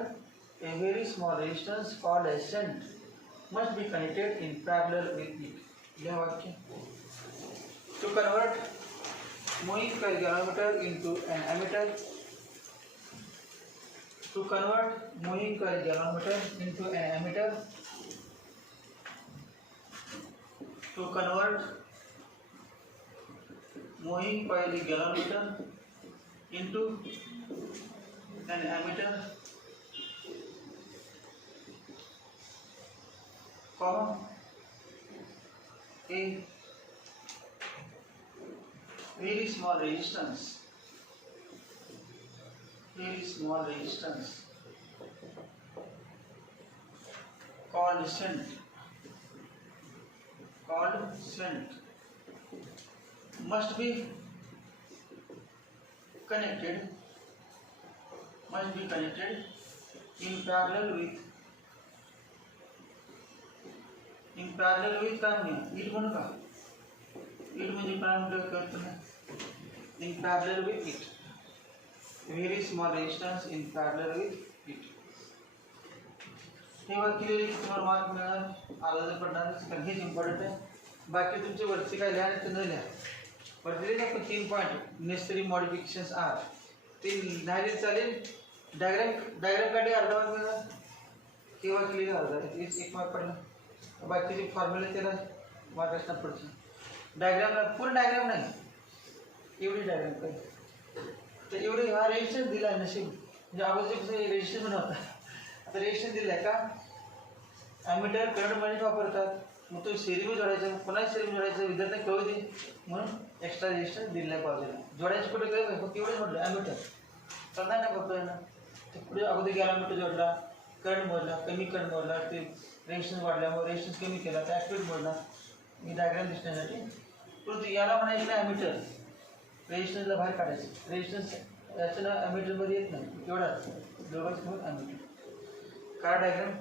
a very small resistance called as shunt must be connected in parallel with it. लिहा वाक्य. To convert moving coil galvanometer into an ammeter. To convert moving coil galvanometer into an ammeter. To convert moving coil galvanometer into an ammeter, comma a very small resistance called shunt must be connected in parallel with in parallel with काय म्हणूया इट म्हणू का इट म्हणजे काय म्हटलं कळतं ना in parallel with it very small resistance in parallel with it हे वाक्य लिहिली की तुम्हाला मार्क मिळणार आला तर पडणारच कारण हेच इम्पॉर्टंट आहे बाकी तुमचे वरचे काय लिहा ते न लिहा वरती लिहिले आपण 3 पॉईंट नेसेसरी मॉडिफिकेशन्स आर ते लिहायला चालेल डायग्राम काढले अर्धा मार्क मिळणार ते वाक्य लिहिलं अर्धा एक मार्क पडला बाकीचे फॉर्म्युला त्याला मार्क असणार पुढचं डायग्रामला पूर्ण डायग्राम नाही एवढी डायग्राम काय तर एवढे हा रेजिस्टन्स दिला आहे नशीब म्हणजे अगोदरचे रेजिस्टन्स बनवता आता रेजिस्टन्स दिला आहे का ॲमीटर करंट मॅनेज वापरतात मग तो सेरीमध्ये जोडायचा पुन्हा सेरीमध्ये जोडायचं विद्यार्थ्यांना कळू दे म्हणून एक्स्ट्रा रेजिस्टन्स दिला आहे कॉलेजला जोडायचे कुठे काय फक्त एवढंच म्हटलं ॲमीटर चालणार नाही फक्त ना ते पुढे अगोदर गॅरामीटर जोडला करंट मोडला कमी करंट मोडला ते रेजिस्टन्स वाढल्यामुळे रेजिस्टन्स कमी केला तर ॲक्टिव्ह मोडला मी डायग्राम दिसण्यासाठी परंतु याला म्हणायचं नाही ॲमीटर रेजिस्टन्सला बाहेर काढायचं रेजिस्टन्स याचं ना ॲमीटरमध्ये येत नाही एवढाच दोघांच म्हणून ॲमीटर काय डायग्राम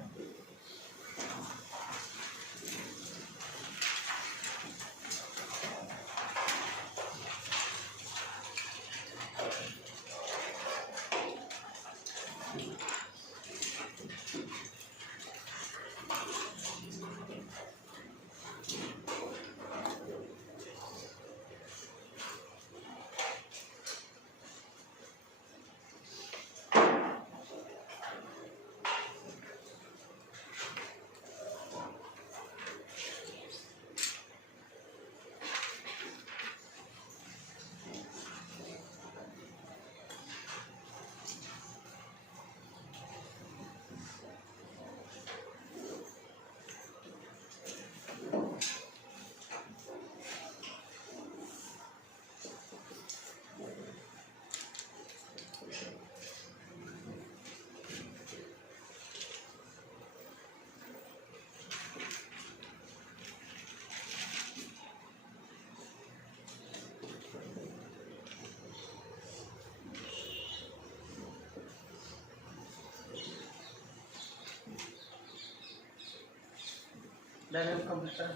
डायग्राम कंप्लीट करा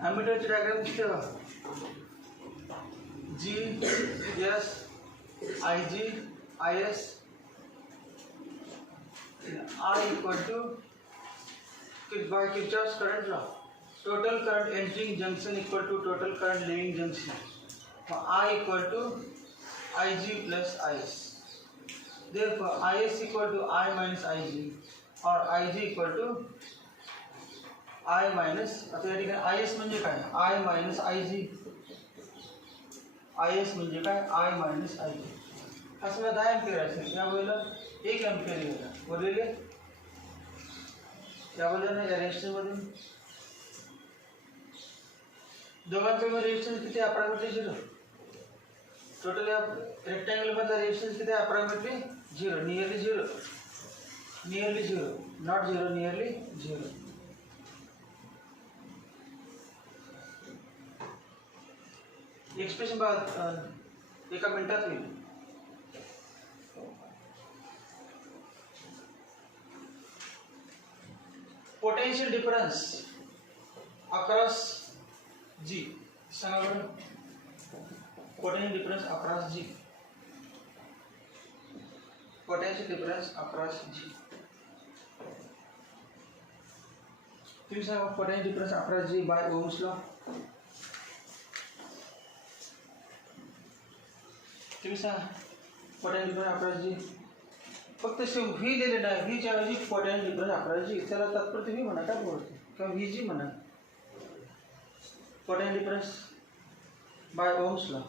ॲमीटरचे डायग्राम दिसते का G S I G I S I equal to by Kirchhoff's current law total current entering junction equal to total current leaving junction I equal to I G plus I S therefore I S equal to I minus I G और I G equal to I minus आता या ठिकाणी I S म्हणजे काय I minus I G I S म्हणजे काय I minus आय जी असं 10 एम्पियर असेल या वेळेला 1 एम्पियर येईल उरलेले या वेळेला या रेजिस्टन्समधून दोघांचं रेजिस्टन्स किती अप्रॉक्सिमेटली 0 टोटल या रेक्टँगल मधला रेजिस्टन्स किती अप्रॉक्सिमेटली 0 नियरली 0 नॉट 0 नियरली 0 एक्सप्रेशन बाद एका मिनिटात होईल पोटेंशियल डिफरन्स अक्रॉस जी सांगा बरं पोटेंशियल डिफरन्स अक्रॉस जी पोटेंशियल डिफरन्स अक्रॉस जी तुम्ही सांगा पोटेंशियल डिफरन्स अक्रॉस जी बाय ओम्स लॉ तुम्ही सांगा पोटेंशियल डिफरन्स अक्रॉस जी फक्त व्ही दिले नाही, व्हीच्या ऐवजी पोटॅन्शियल डिफरन्स 11G, त्याला तात्पुरते व्ही म्हणा, काय बोलते किंवा VG म्हणा, potential difference by Ohm's law.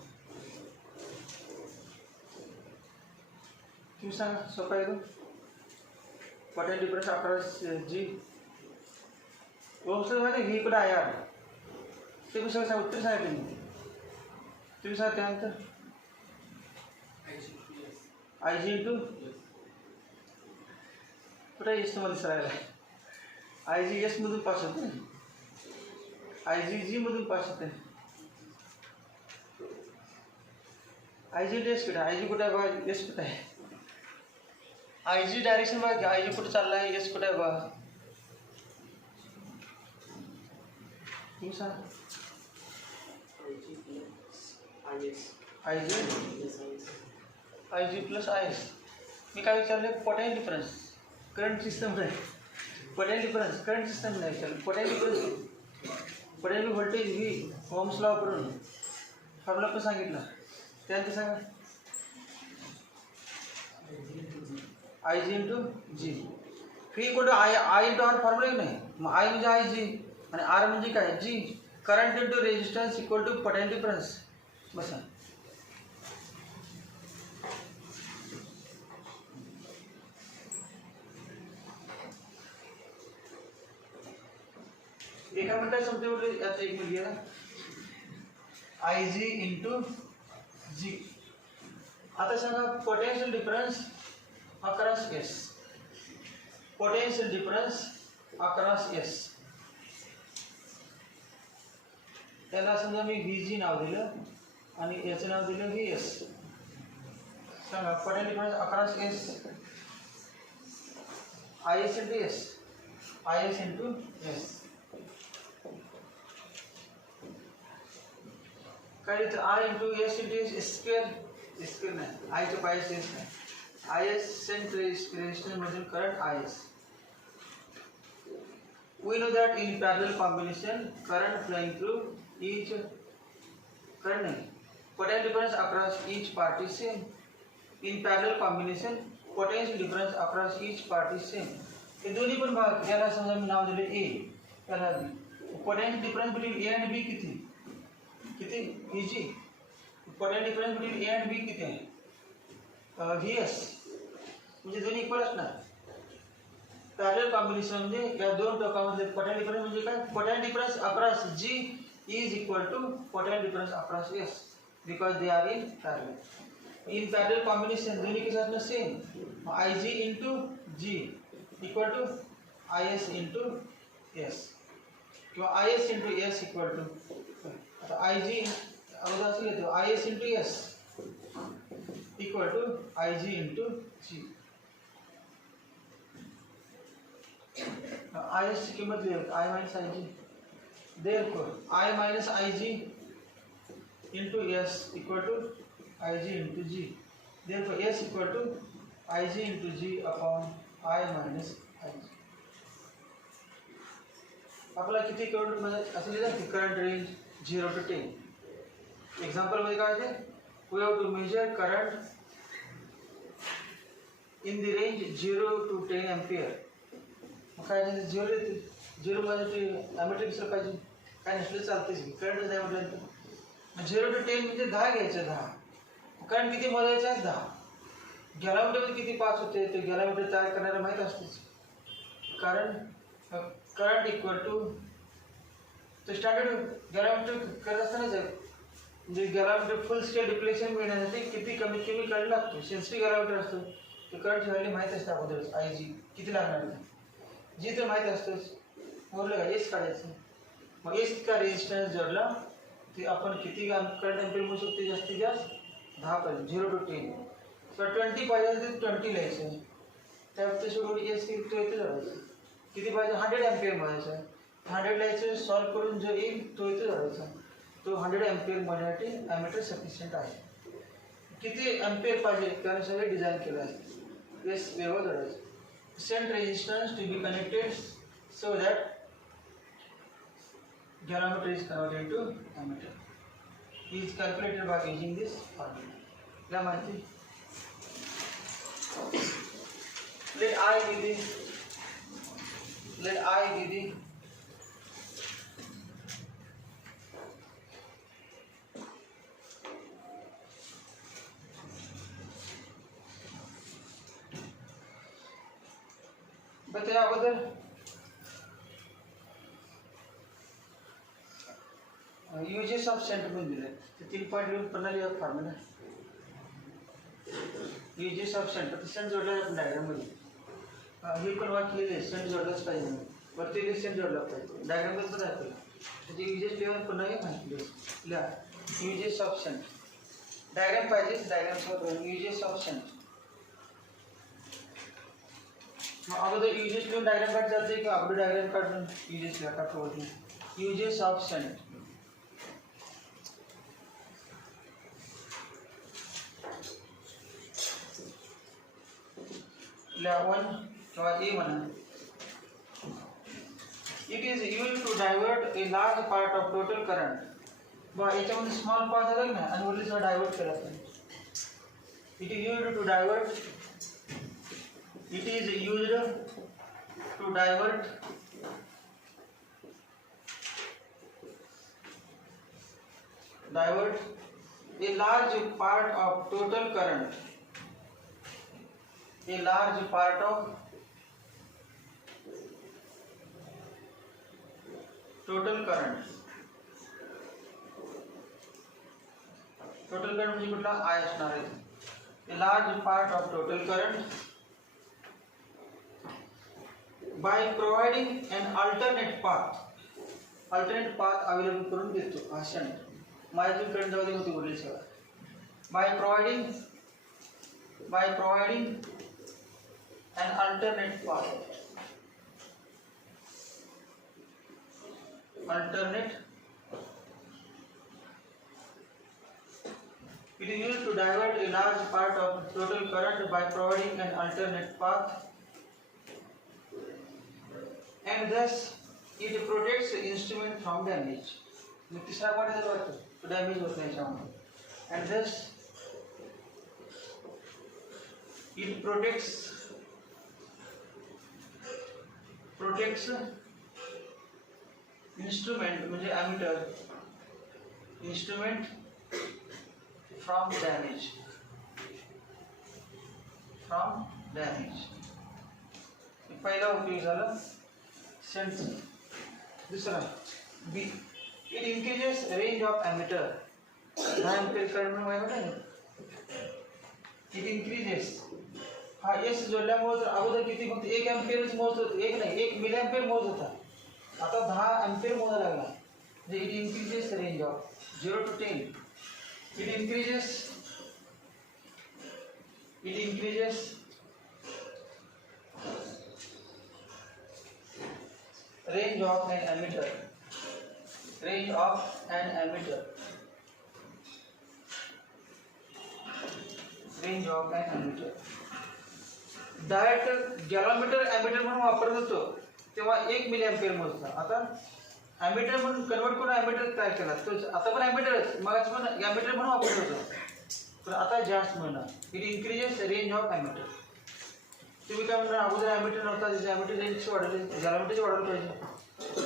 तुम्ही सांगा, सोपा आहे तो. Potential difference 11G Ohm's law माहिती व्ही इकडे आहे यार. तुम्ही सगळं सांगा, उत्तर सांगा तुम्ही सांगा त्यानंतर IG इंटू कुठे एस मध्ये सरायला IG एस मधून पास होते, IG G मधून पास होते. IG एस कुठे IG कुठे आहे बघा, एस कुठे आहे, IG डायरेक्शन बघा, IG कुठे चालला आहे, एस कुठे आहे बघा, तुम्ही सांगा. IG plus IS. मी काय विचारले, पोटॅन्शियल डिफरन्स करंट सिस्टम नाही, पोटॅन्शियल डिफरन्स करंट सिस्टम नाही विचारलं, potential difference potential voltage V Ohm's law वापरून फॉर्म्युला पण सांगितला, त्यानंतर सांगा IG इंटू G. व्ही कोणतं I इंटू R फॉर्म्युला नाही, मग I म्हणजे IG आणि R म्हणजे काय G. Current into resistance equal to potential difference. बसा, एका मिनिटात समजते बोलले, याचा एक मिनिट घ्या. IG into G. आता सांगा potential difference across S, potential difference across S. त्याला समजा मी VG नाव दिलं आणि याचं नाव दिलं VS. सांगा potential difference across S, IS into S, IS into S. काय इथं I into S into S square, square नाही, I च्या पायास S नाही, IS सेंट रेजिस्टन्स मधून current IS. We know that in parallel combination current flowing through each current, potential difference across each part is same. In parallel combination potential difference across each part is same. हे दोन्ही पण भाग, याला समजा मी नाव दिले A, त्याला B. Potential difference between A आणि B किती किती VG. Potential difference between A आणि B किती आहे VS, म्हणजे दोन्ही इक्वल असणार. पॅरलल कॉम्बिनेशन म्हणजे या दोन टोकांमधले पोटॅन्शियल डिफरन्स म्हणजे काय, potential difference across G is equal to potential difference across S because they are in parallel. In parallel combination दोन्ही के साथ में same, IG into G equal to IS into S किंवा IS into S equal to, आता IG अगोदर असं लिहितो IS into S equal to IG into G. IS की किंमत लिहितो I minus IG. Therefore, I minus IG into S equal to IG into G. Therefore, S equal to IG into G upon I minus IG. आपला किती करंट मध्ये असं लिहिलं की current range 0 to 10. एक्झाम्पल मध्ये काय आहे, we have to measure current in the range 0 to 10 ampere. मग काय आहे 0 मध्ये ॲमीटर दिसलं पाहिजे, काय नसलं चालतेच की, करंट नाही म्हटलं 0 to 10 म्हणजे 10 घ्यायचं, 10 करंट किती मोजायचं आहे 10. गॅलोमीटरमध्ये किती पास होते ते गॅलोमीटर तयार करणारा माहीत असतेच, कारण करंट इक्वल टू तो स्टँडर्ड गॅलोमीटर करत असतानाच आहे, म्हणजे गॅलोमीटर फुल स्केल डिप्लेशन मिळण्यासाठी किती कमीत कमी करंट लागतो. सेन्सिटिव्ह गॅलोमीटर असतो तो करंटची व्हॅल्यू माहीत असते अगोदरच, IG किती लागणार आहे जी तर माहीत असतोच. बोललं का एस काढायचं, मग एस का रेजिस्टन्स जोडला ते आपण किती करंट एम्पियर मिळू शकते, जास्तीत जास्त 10 पर्यंत, 0 to 10. किंवा 20 पाहिजे तर 20 लिहायचं, त्यात शेवटी एस किती येते जोडायचं, किती पाहिजे 100 एम्पियर मिळायचं, 100 लिहायचं, सॉल्व करून जो येईल तो इथे जोडायचा. तो 100 एम्पियर मिळण्यासाठी ॲमीटर सफिशियंट आहे. किती एम्पियर पाहिजे त्याने सगळे डिझाईन केलं आहे, एस वेगळं जोडायचं. Send resistance to be connected so that galvanometer is converted to ammeter. It is calculated by using this formula. क्या माहिती let I be the बताया अगोदर यूजेस ऑफ सेंट पण दिले 3.1 प्रणाली of formula uses of shunt तर shunt जोडला आपण डायग्राम मध्ये हे पण वाक्य लिहिले सेंट जोडलाच पाहिजे वरती सेंट जोडला पाहिजे डायग्राम मध्ये पण दाखवलं त्याचे यूजेस लिहून पुन्हा हे माहिती लिहा यूजेस ऑफ सेंट डायग्राम पाहिजे डायग्राम सोबत यूजेस ऑफ सेंट मग अगोदर यूजेस लिहून डायग्राम काढ जाते की अगोदर डायग्राम काढून यूजेस लिहा काढतो यूजेस ऑफ सेंट वन किंवा ए म्हणा it is use to divert a large part of total current बघा याच्यामध्ये स्मॉल पार्ट झालं ना आणि वरती सगळं डायवर्ट केला आपण it is use to divert a large part of total current total current म्हणजे कुठला आय असणार आहे a large part of total current by providing an alternate path available करून देतो हा शंट माझ्यातून करंट जाऊ दे होती उरली सगळं by providing an alternate path it is used to divert a large part of total current by providing an alternate path and thus it protects the instrument from damage. तीसरा पॉइंट है तो डैमेज होता है शाम and thus it protects instrument म्हणजे ammeter instrument from damage पहिला उपयोग झाला सेंट दूसरा B it increases range of ammeter हा एम्पियर करंट में माहिती आहे it increases हा एस जोडल्यामुळे तर अगोदर किती फक्त 1 एम्पियरच मोजत होता एक नाही 1 मिली एम्पियर मोजत होता आता 10 एम्पियर मोजायला लागला म्हणजे it increases range of 0 to 10 it increases range of an ammeter direct galvanometer ammeter म्हणून वापरत होतो तेव्हा 1 मिली एम्पियर मोजला आता एमीटर म्हणून कन्वर्ट करून एमीटर तयार केला तो आता पण एमीटरच मगाच पण एमीटर म्हणून वापरत होतो पण आता जास्त म्हणणार it increases range of ammeter तुम्ही काय म्हणणार अगोदर एमीटर नव्हता त्याचे एमीटर रेंज वाढवली गॅलोमीटरची वाढवली पाहिजे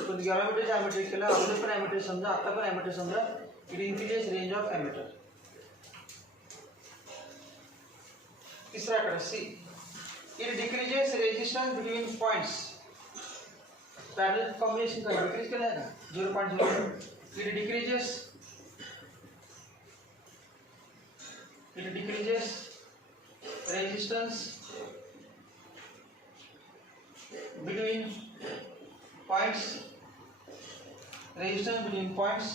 पण गॅलोमीटरचे एमीटर केलं अगोदर पण एमीटर समजा आता पण एमीटर समजा it increases range of ammeter तीसरा कडे C it decreases resistance between points parallel combination का डिक्रीज केला है ना 0.0 it decreases resistance between points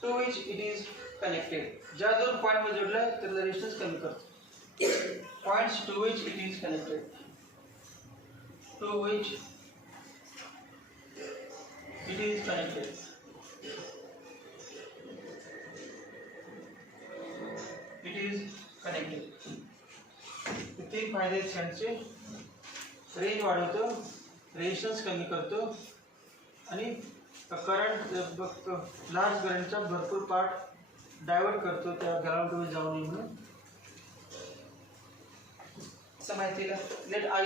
to which it is connected ज्या दोन पॉइंट मध्ये जोडलाय त्याला रेजिस्टन्स कमी करतो points to which it is connected तीन फायदे आहेत सेंटचे रेंज वाढवतो रेजिस्टन्स कमी करतो आणि करंट लार्ज करंटचा भरपूर पार्ट डायवर्ट करतो त्या ग्राउंडवर जाऊन म्हणून समायतीला let I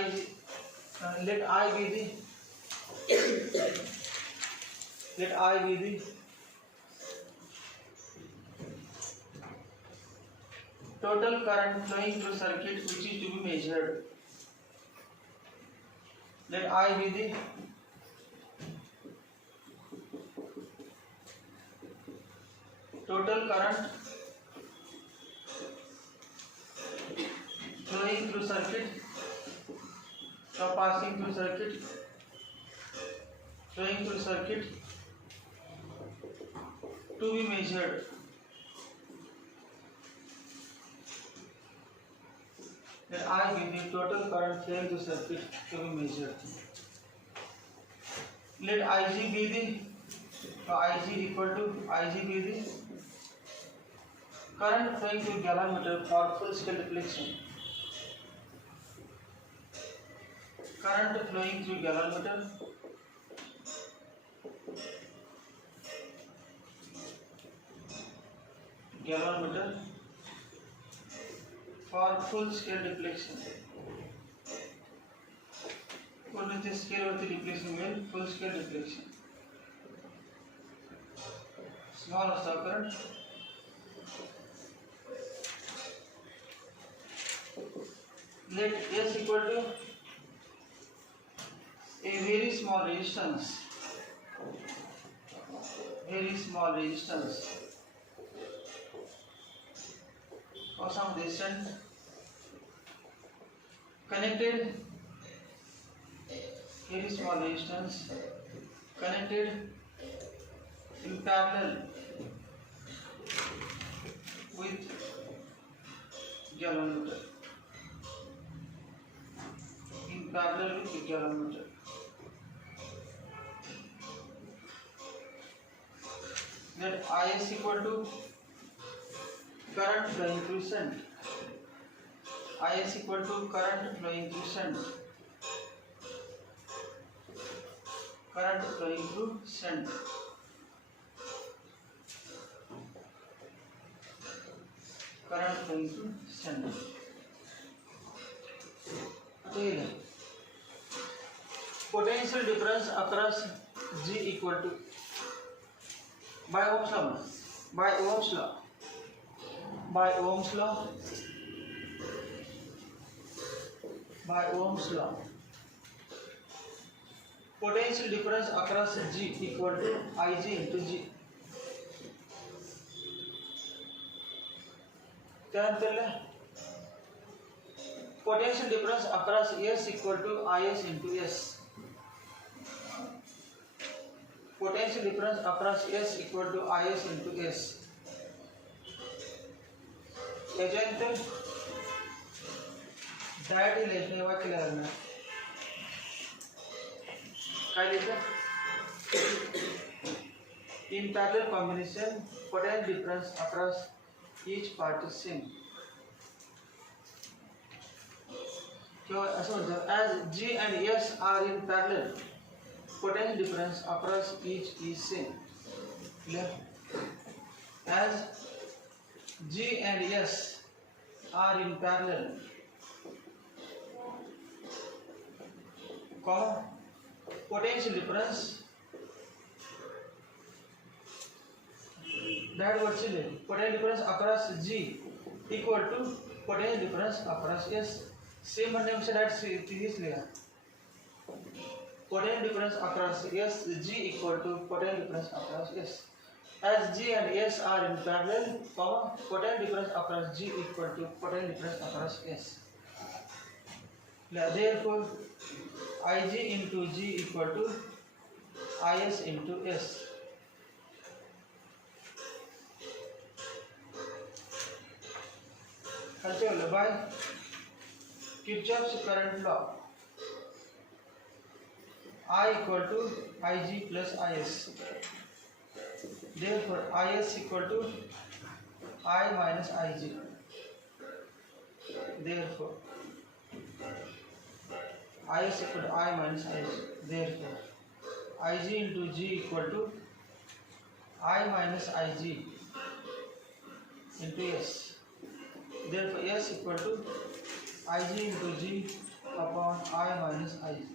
be the let I be the total current flowing through circuit which is to be measured. Let I be the total current flowing through circuit or passing through circuit, flowing through circuit to be measured. Let I be the total current flowing through circuit to be measured. Let Ig be the Ig equal to Ig be the current flowing through galvanometer for full scale deflection. Current flowing through galvanometer for full scale deflection. कोणते स्केल वरती डिफ्लेक्शन मिळेल full scale deflection small असतो current let S equal to a very small resistance or some resistance connected, very small resistance connected in parallel with galvanometer. Parallel with the galvanometer. Let Is equal to current flowing through shunt. Is equal to current flowing through shunt. Current flowing through shunt. Current flowing through shunt. Potential difference across G equal to by Ohm's law. Potential difference across G equal to Ig into G. त्यानंतर potential difference across S equal to Is into S. Potential difference across S equal to Is into S. त्याच्यानंतर direct relation वाक्य लागणार काय लिहायचं in parallel combination potential difference across each part is same. किंवा असं म्हणतो as G and S are in parallel potential difference across each is same. Clear? As G and S are in parallel, potential difference that what's it? Potential difference across G equal to potential difference across S. Same म्हणण्यापेक्षा डायरेक्ट तीच लिहा. Potential difference across S G equal to potential difference across S. As G and S are in parallel, potential difference across G equal to potential difference across S. Therefore, Ig into G equal to Is into S. By Kirchhoff's current law, I equal to Ig plus Is. Therefore, Is equal to I minus Ig. Therefore, Is equal to I minus Ig. Therefore, Ig into G equal to I minus Ig into S. Therefore, S equal to Ig into G upon I minus Ig.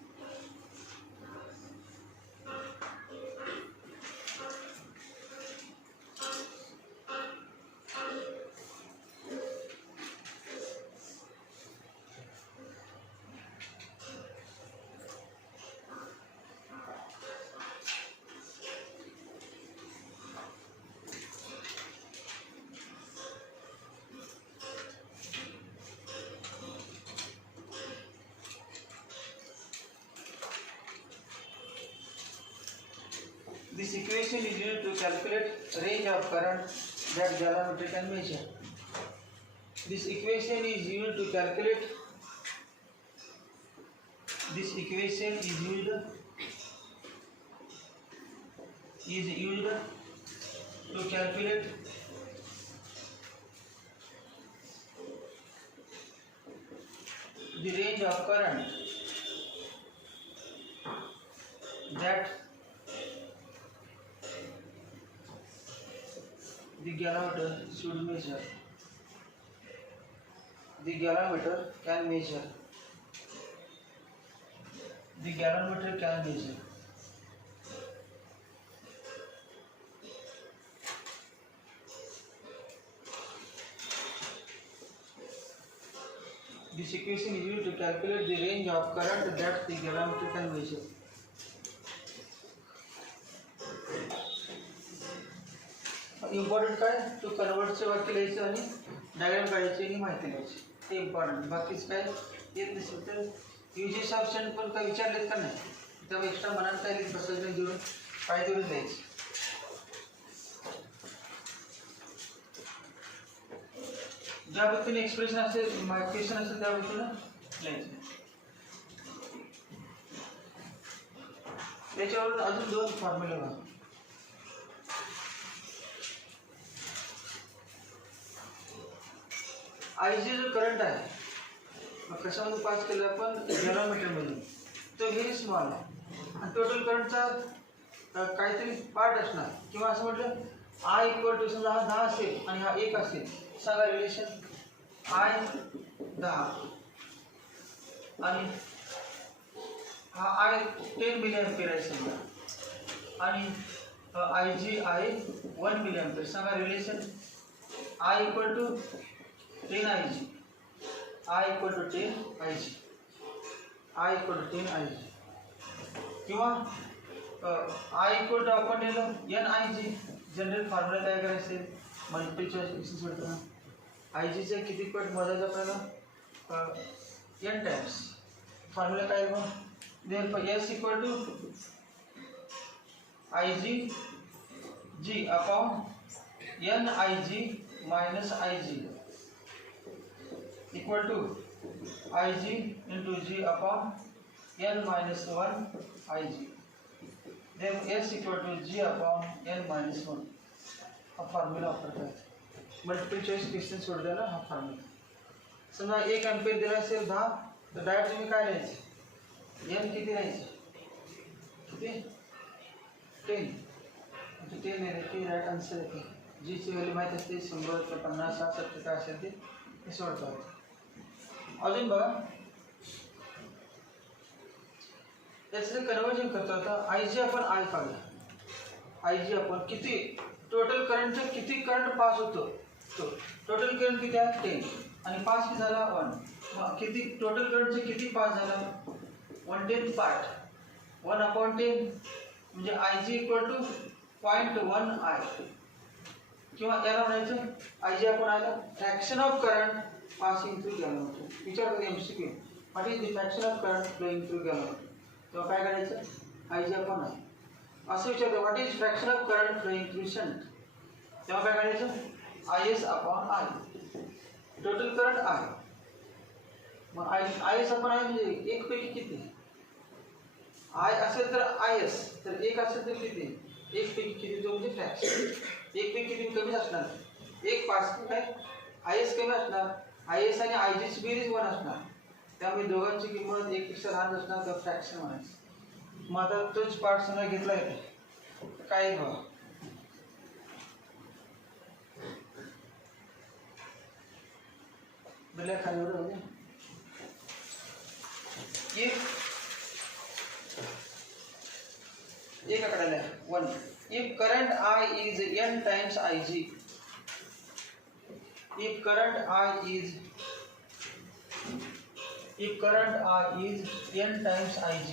This equation is used to calculate range of current that galvanometer can measure. This equation is used to calculate. This equation is used to calculate the range of current that the galvanometer should measure. The galvanometer can measure. The galvanometer can measure. This equation is used to calculate the range of current that the galvanometer can measure. Important काय टू कन्वर्टचे वाक्य लिहायचं आणि डायग्राम काढायची आणि माहिती लिहायची ते इम्पॉर्टंट. बाकीच काय येत नसेल तर यूजेस ऑप्शन पण काय विचारलेत का नाही तेव्हा एक्स्ट्रा मनात काय लिहित बसायचं जोडून काय जोडून द्यायचं. ज्या पद्धतीने एक्सप्रेशन असेल क्वेश्चन असेल त्या पद्धतीनं लिहायचं. त्याच्यावरून अजून दोन फॉर्म्युले बघा. IG जो करंट आहे मग कशामध्ये पास केलं आपण गॅलॉमीटरमध्ये तो व्हेरी स्मॉल आहे आणि टोटल करंटचा काहीतरी पार्ट असणार किंवा असं म्हटलं I इक्वल टू समजा हा 10 असेल आणि हा 1 असेल सांगा रिलेशन I 10 आणि हा I 10 मिली एम्पियर आहे समजा आणि IG आहे 1 मिली एम्पियर सांगा relation I equal to 10 Ig. I equal to 10 Ig. I equal to 10 Ig. किंवा I equal to आपण लिहिलं n Ig. जनरल फॉर्म्युला काय करायचे मल्टिपल चॉईस क्वेश्चन सोडताना Ig चे किती पट मोजायचं आपल्याला n टाइम्स. फॉर्म्युला काय मग therefore S equal to Ig G upon n Ig minus Ig equal to Ig into G upon n minus 1 Ig. Then S equal to G upon n minus 1. हा फॉर्म्युला वापरता है. Multiple choice question सोड देना हा फॉर्म्युला. समजा 1 एम्पियर दिला असेल 10 तर डायरेक्ट तुम्ही काय लिहायचं n किती लिहायचं किती 10 म्हणजे 10 लिहिले की राईट आन्सर येते. G ची व्हॅल्यू माहिती असते 100 ते 50 60 70 काय असेल ते सोडता येतं. अजून बघा त्याचं कन्वर्जन करता होता IG आपण I काढला. IG आपण किती टोटल करंटचं किती करंट पास होतो तो टोटल करंट किती आहे 10 आणि पास किती झाला 1. मग किती टोटल करंटचे किती पास झाला 1/10 पार्ट 1/10 म्हणजे IG इक्वल टू 0.1 I किंवा याला म्हणायचं IG आपण आला fraction of current passing through galvanometer. विचार करूया MCQ. What is the fraction of current flowing through galvanometer? तेव्हा काय करायचं IG आपण आहे असं विचारतो what is fraction of current flowing through shunt? तेव्हा काय करायचं IS upon I. Total current आहे मग IS upon I म्हणजे 1 पैकी किती I असेल तर IS तर 1 असेल तर किती 1 पैकी किती तो म्हणजे फ्रॅक्शन 1 पैकी किती कमी असणार 1 पास काय IS कमी असणार IS आणि IG ची बेरीज 1 असणार त्यामुळे दोघांची किंमत 1 पेक्षा लहान असणार तर फ्रॅक्शन म्हणायचं. मग आता तोच पार्ट समजा घेतला येते काय बघा बघा खाली बरोबर ये क्या करायला 1 if current I is n times Ig, if current I is n times Ig,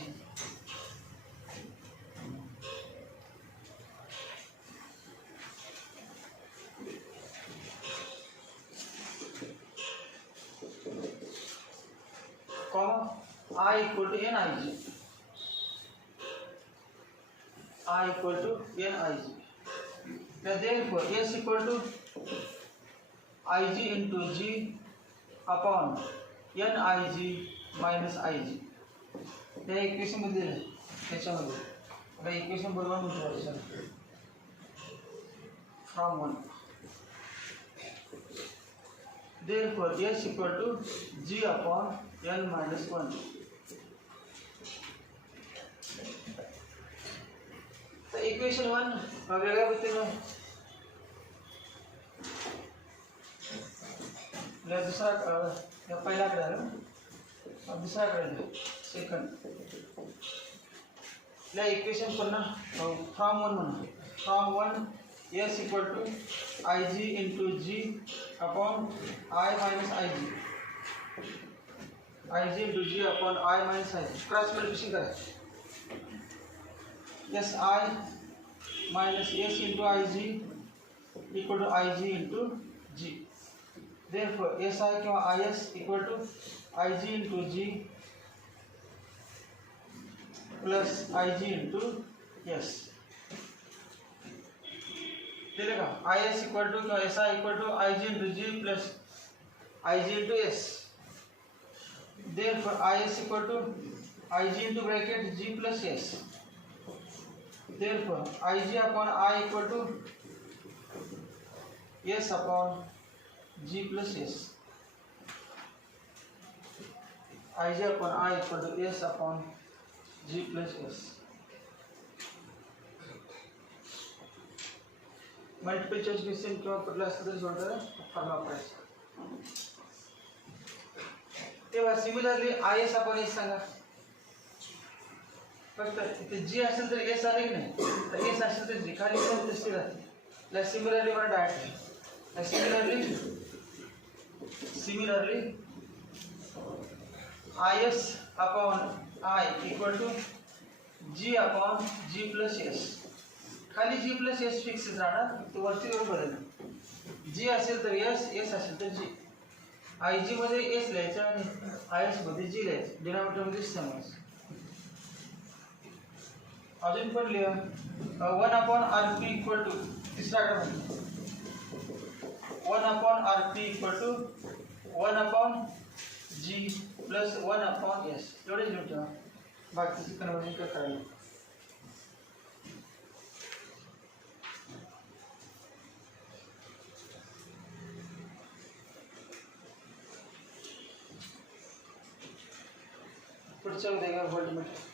comma I equal to n Ig, I equal to n Ig. Now therefore S equal to Ig into G upon n Ig minus Ig. हे इक्वेशन मध्ये दिले त्याच्यामध्ये आता इक्वेशन बरोबर म्हणतो फ्रॉम 1. Therefore S equal to G upon n minus 1. तर इक्वेशन 1 वेगळ्या पद्धतीने दूसरा पहिला आकडा आहे दूसरा आकडा सेकंड इक्वेशन पुन्हा फ्रॉम 1 म्हणा फ्रॉम 1 S equal to Ig into G upon I minus Ig, Ig into G upon I minus Ig. Cross multiplication करा SI minus S into Ig equal to Ig into G. Therefore SI किंवा IS equal to Ig into G plus Ig into S. दिलेगा IS equal to किंवा SI equal to Ig into G plus Ig into S. Therefore IS equal to Ig into bracket G plus S. Therefore Ig upon I equal to S upon G plus S. Ig upon I equal to S upon G plus S. Multiple choice question किंवा कुठला असतं तरी सोडताना फॉर्म्युला वापरायचा. तेव्हा similarly IS upon S सांगा. फक्त इथे G असेल तर S आले की नाही तर S असेल तर G खाली पण तशी राहते. सिमिलरली मला direct similarly IS upon I equal to G upon G plus S. खाली G प्लस S फिक्स राहणार तो वरती बदल G असेल तर S असेल तर G. IG मध्ये S लिहायचं आणि IS मध्ये G लिहायचं डिनॉमिनेटर मध्ये समज. अजून पण लिहा 1 अपॉन RP इक्वल टू तिसरा आकडा 1 upon RP equal to 1 upon G plus 1 upon S. एवढेच लिहून ठेवा बाकीचे कन्वर्जन करायला. पुढच्या उद्या व्होल्टमीटर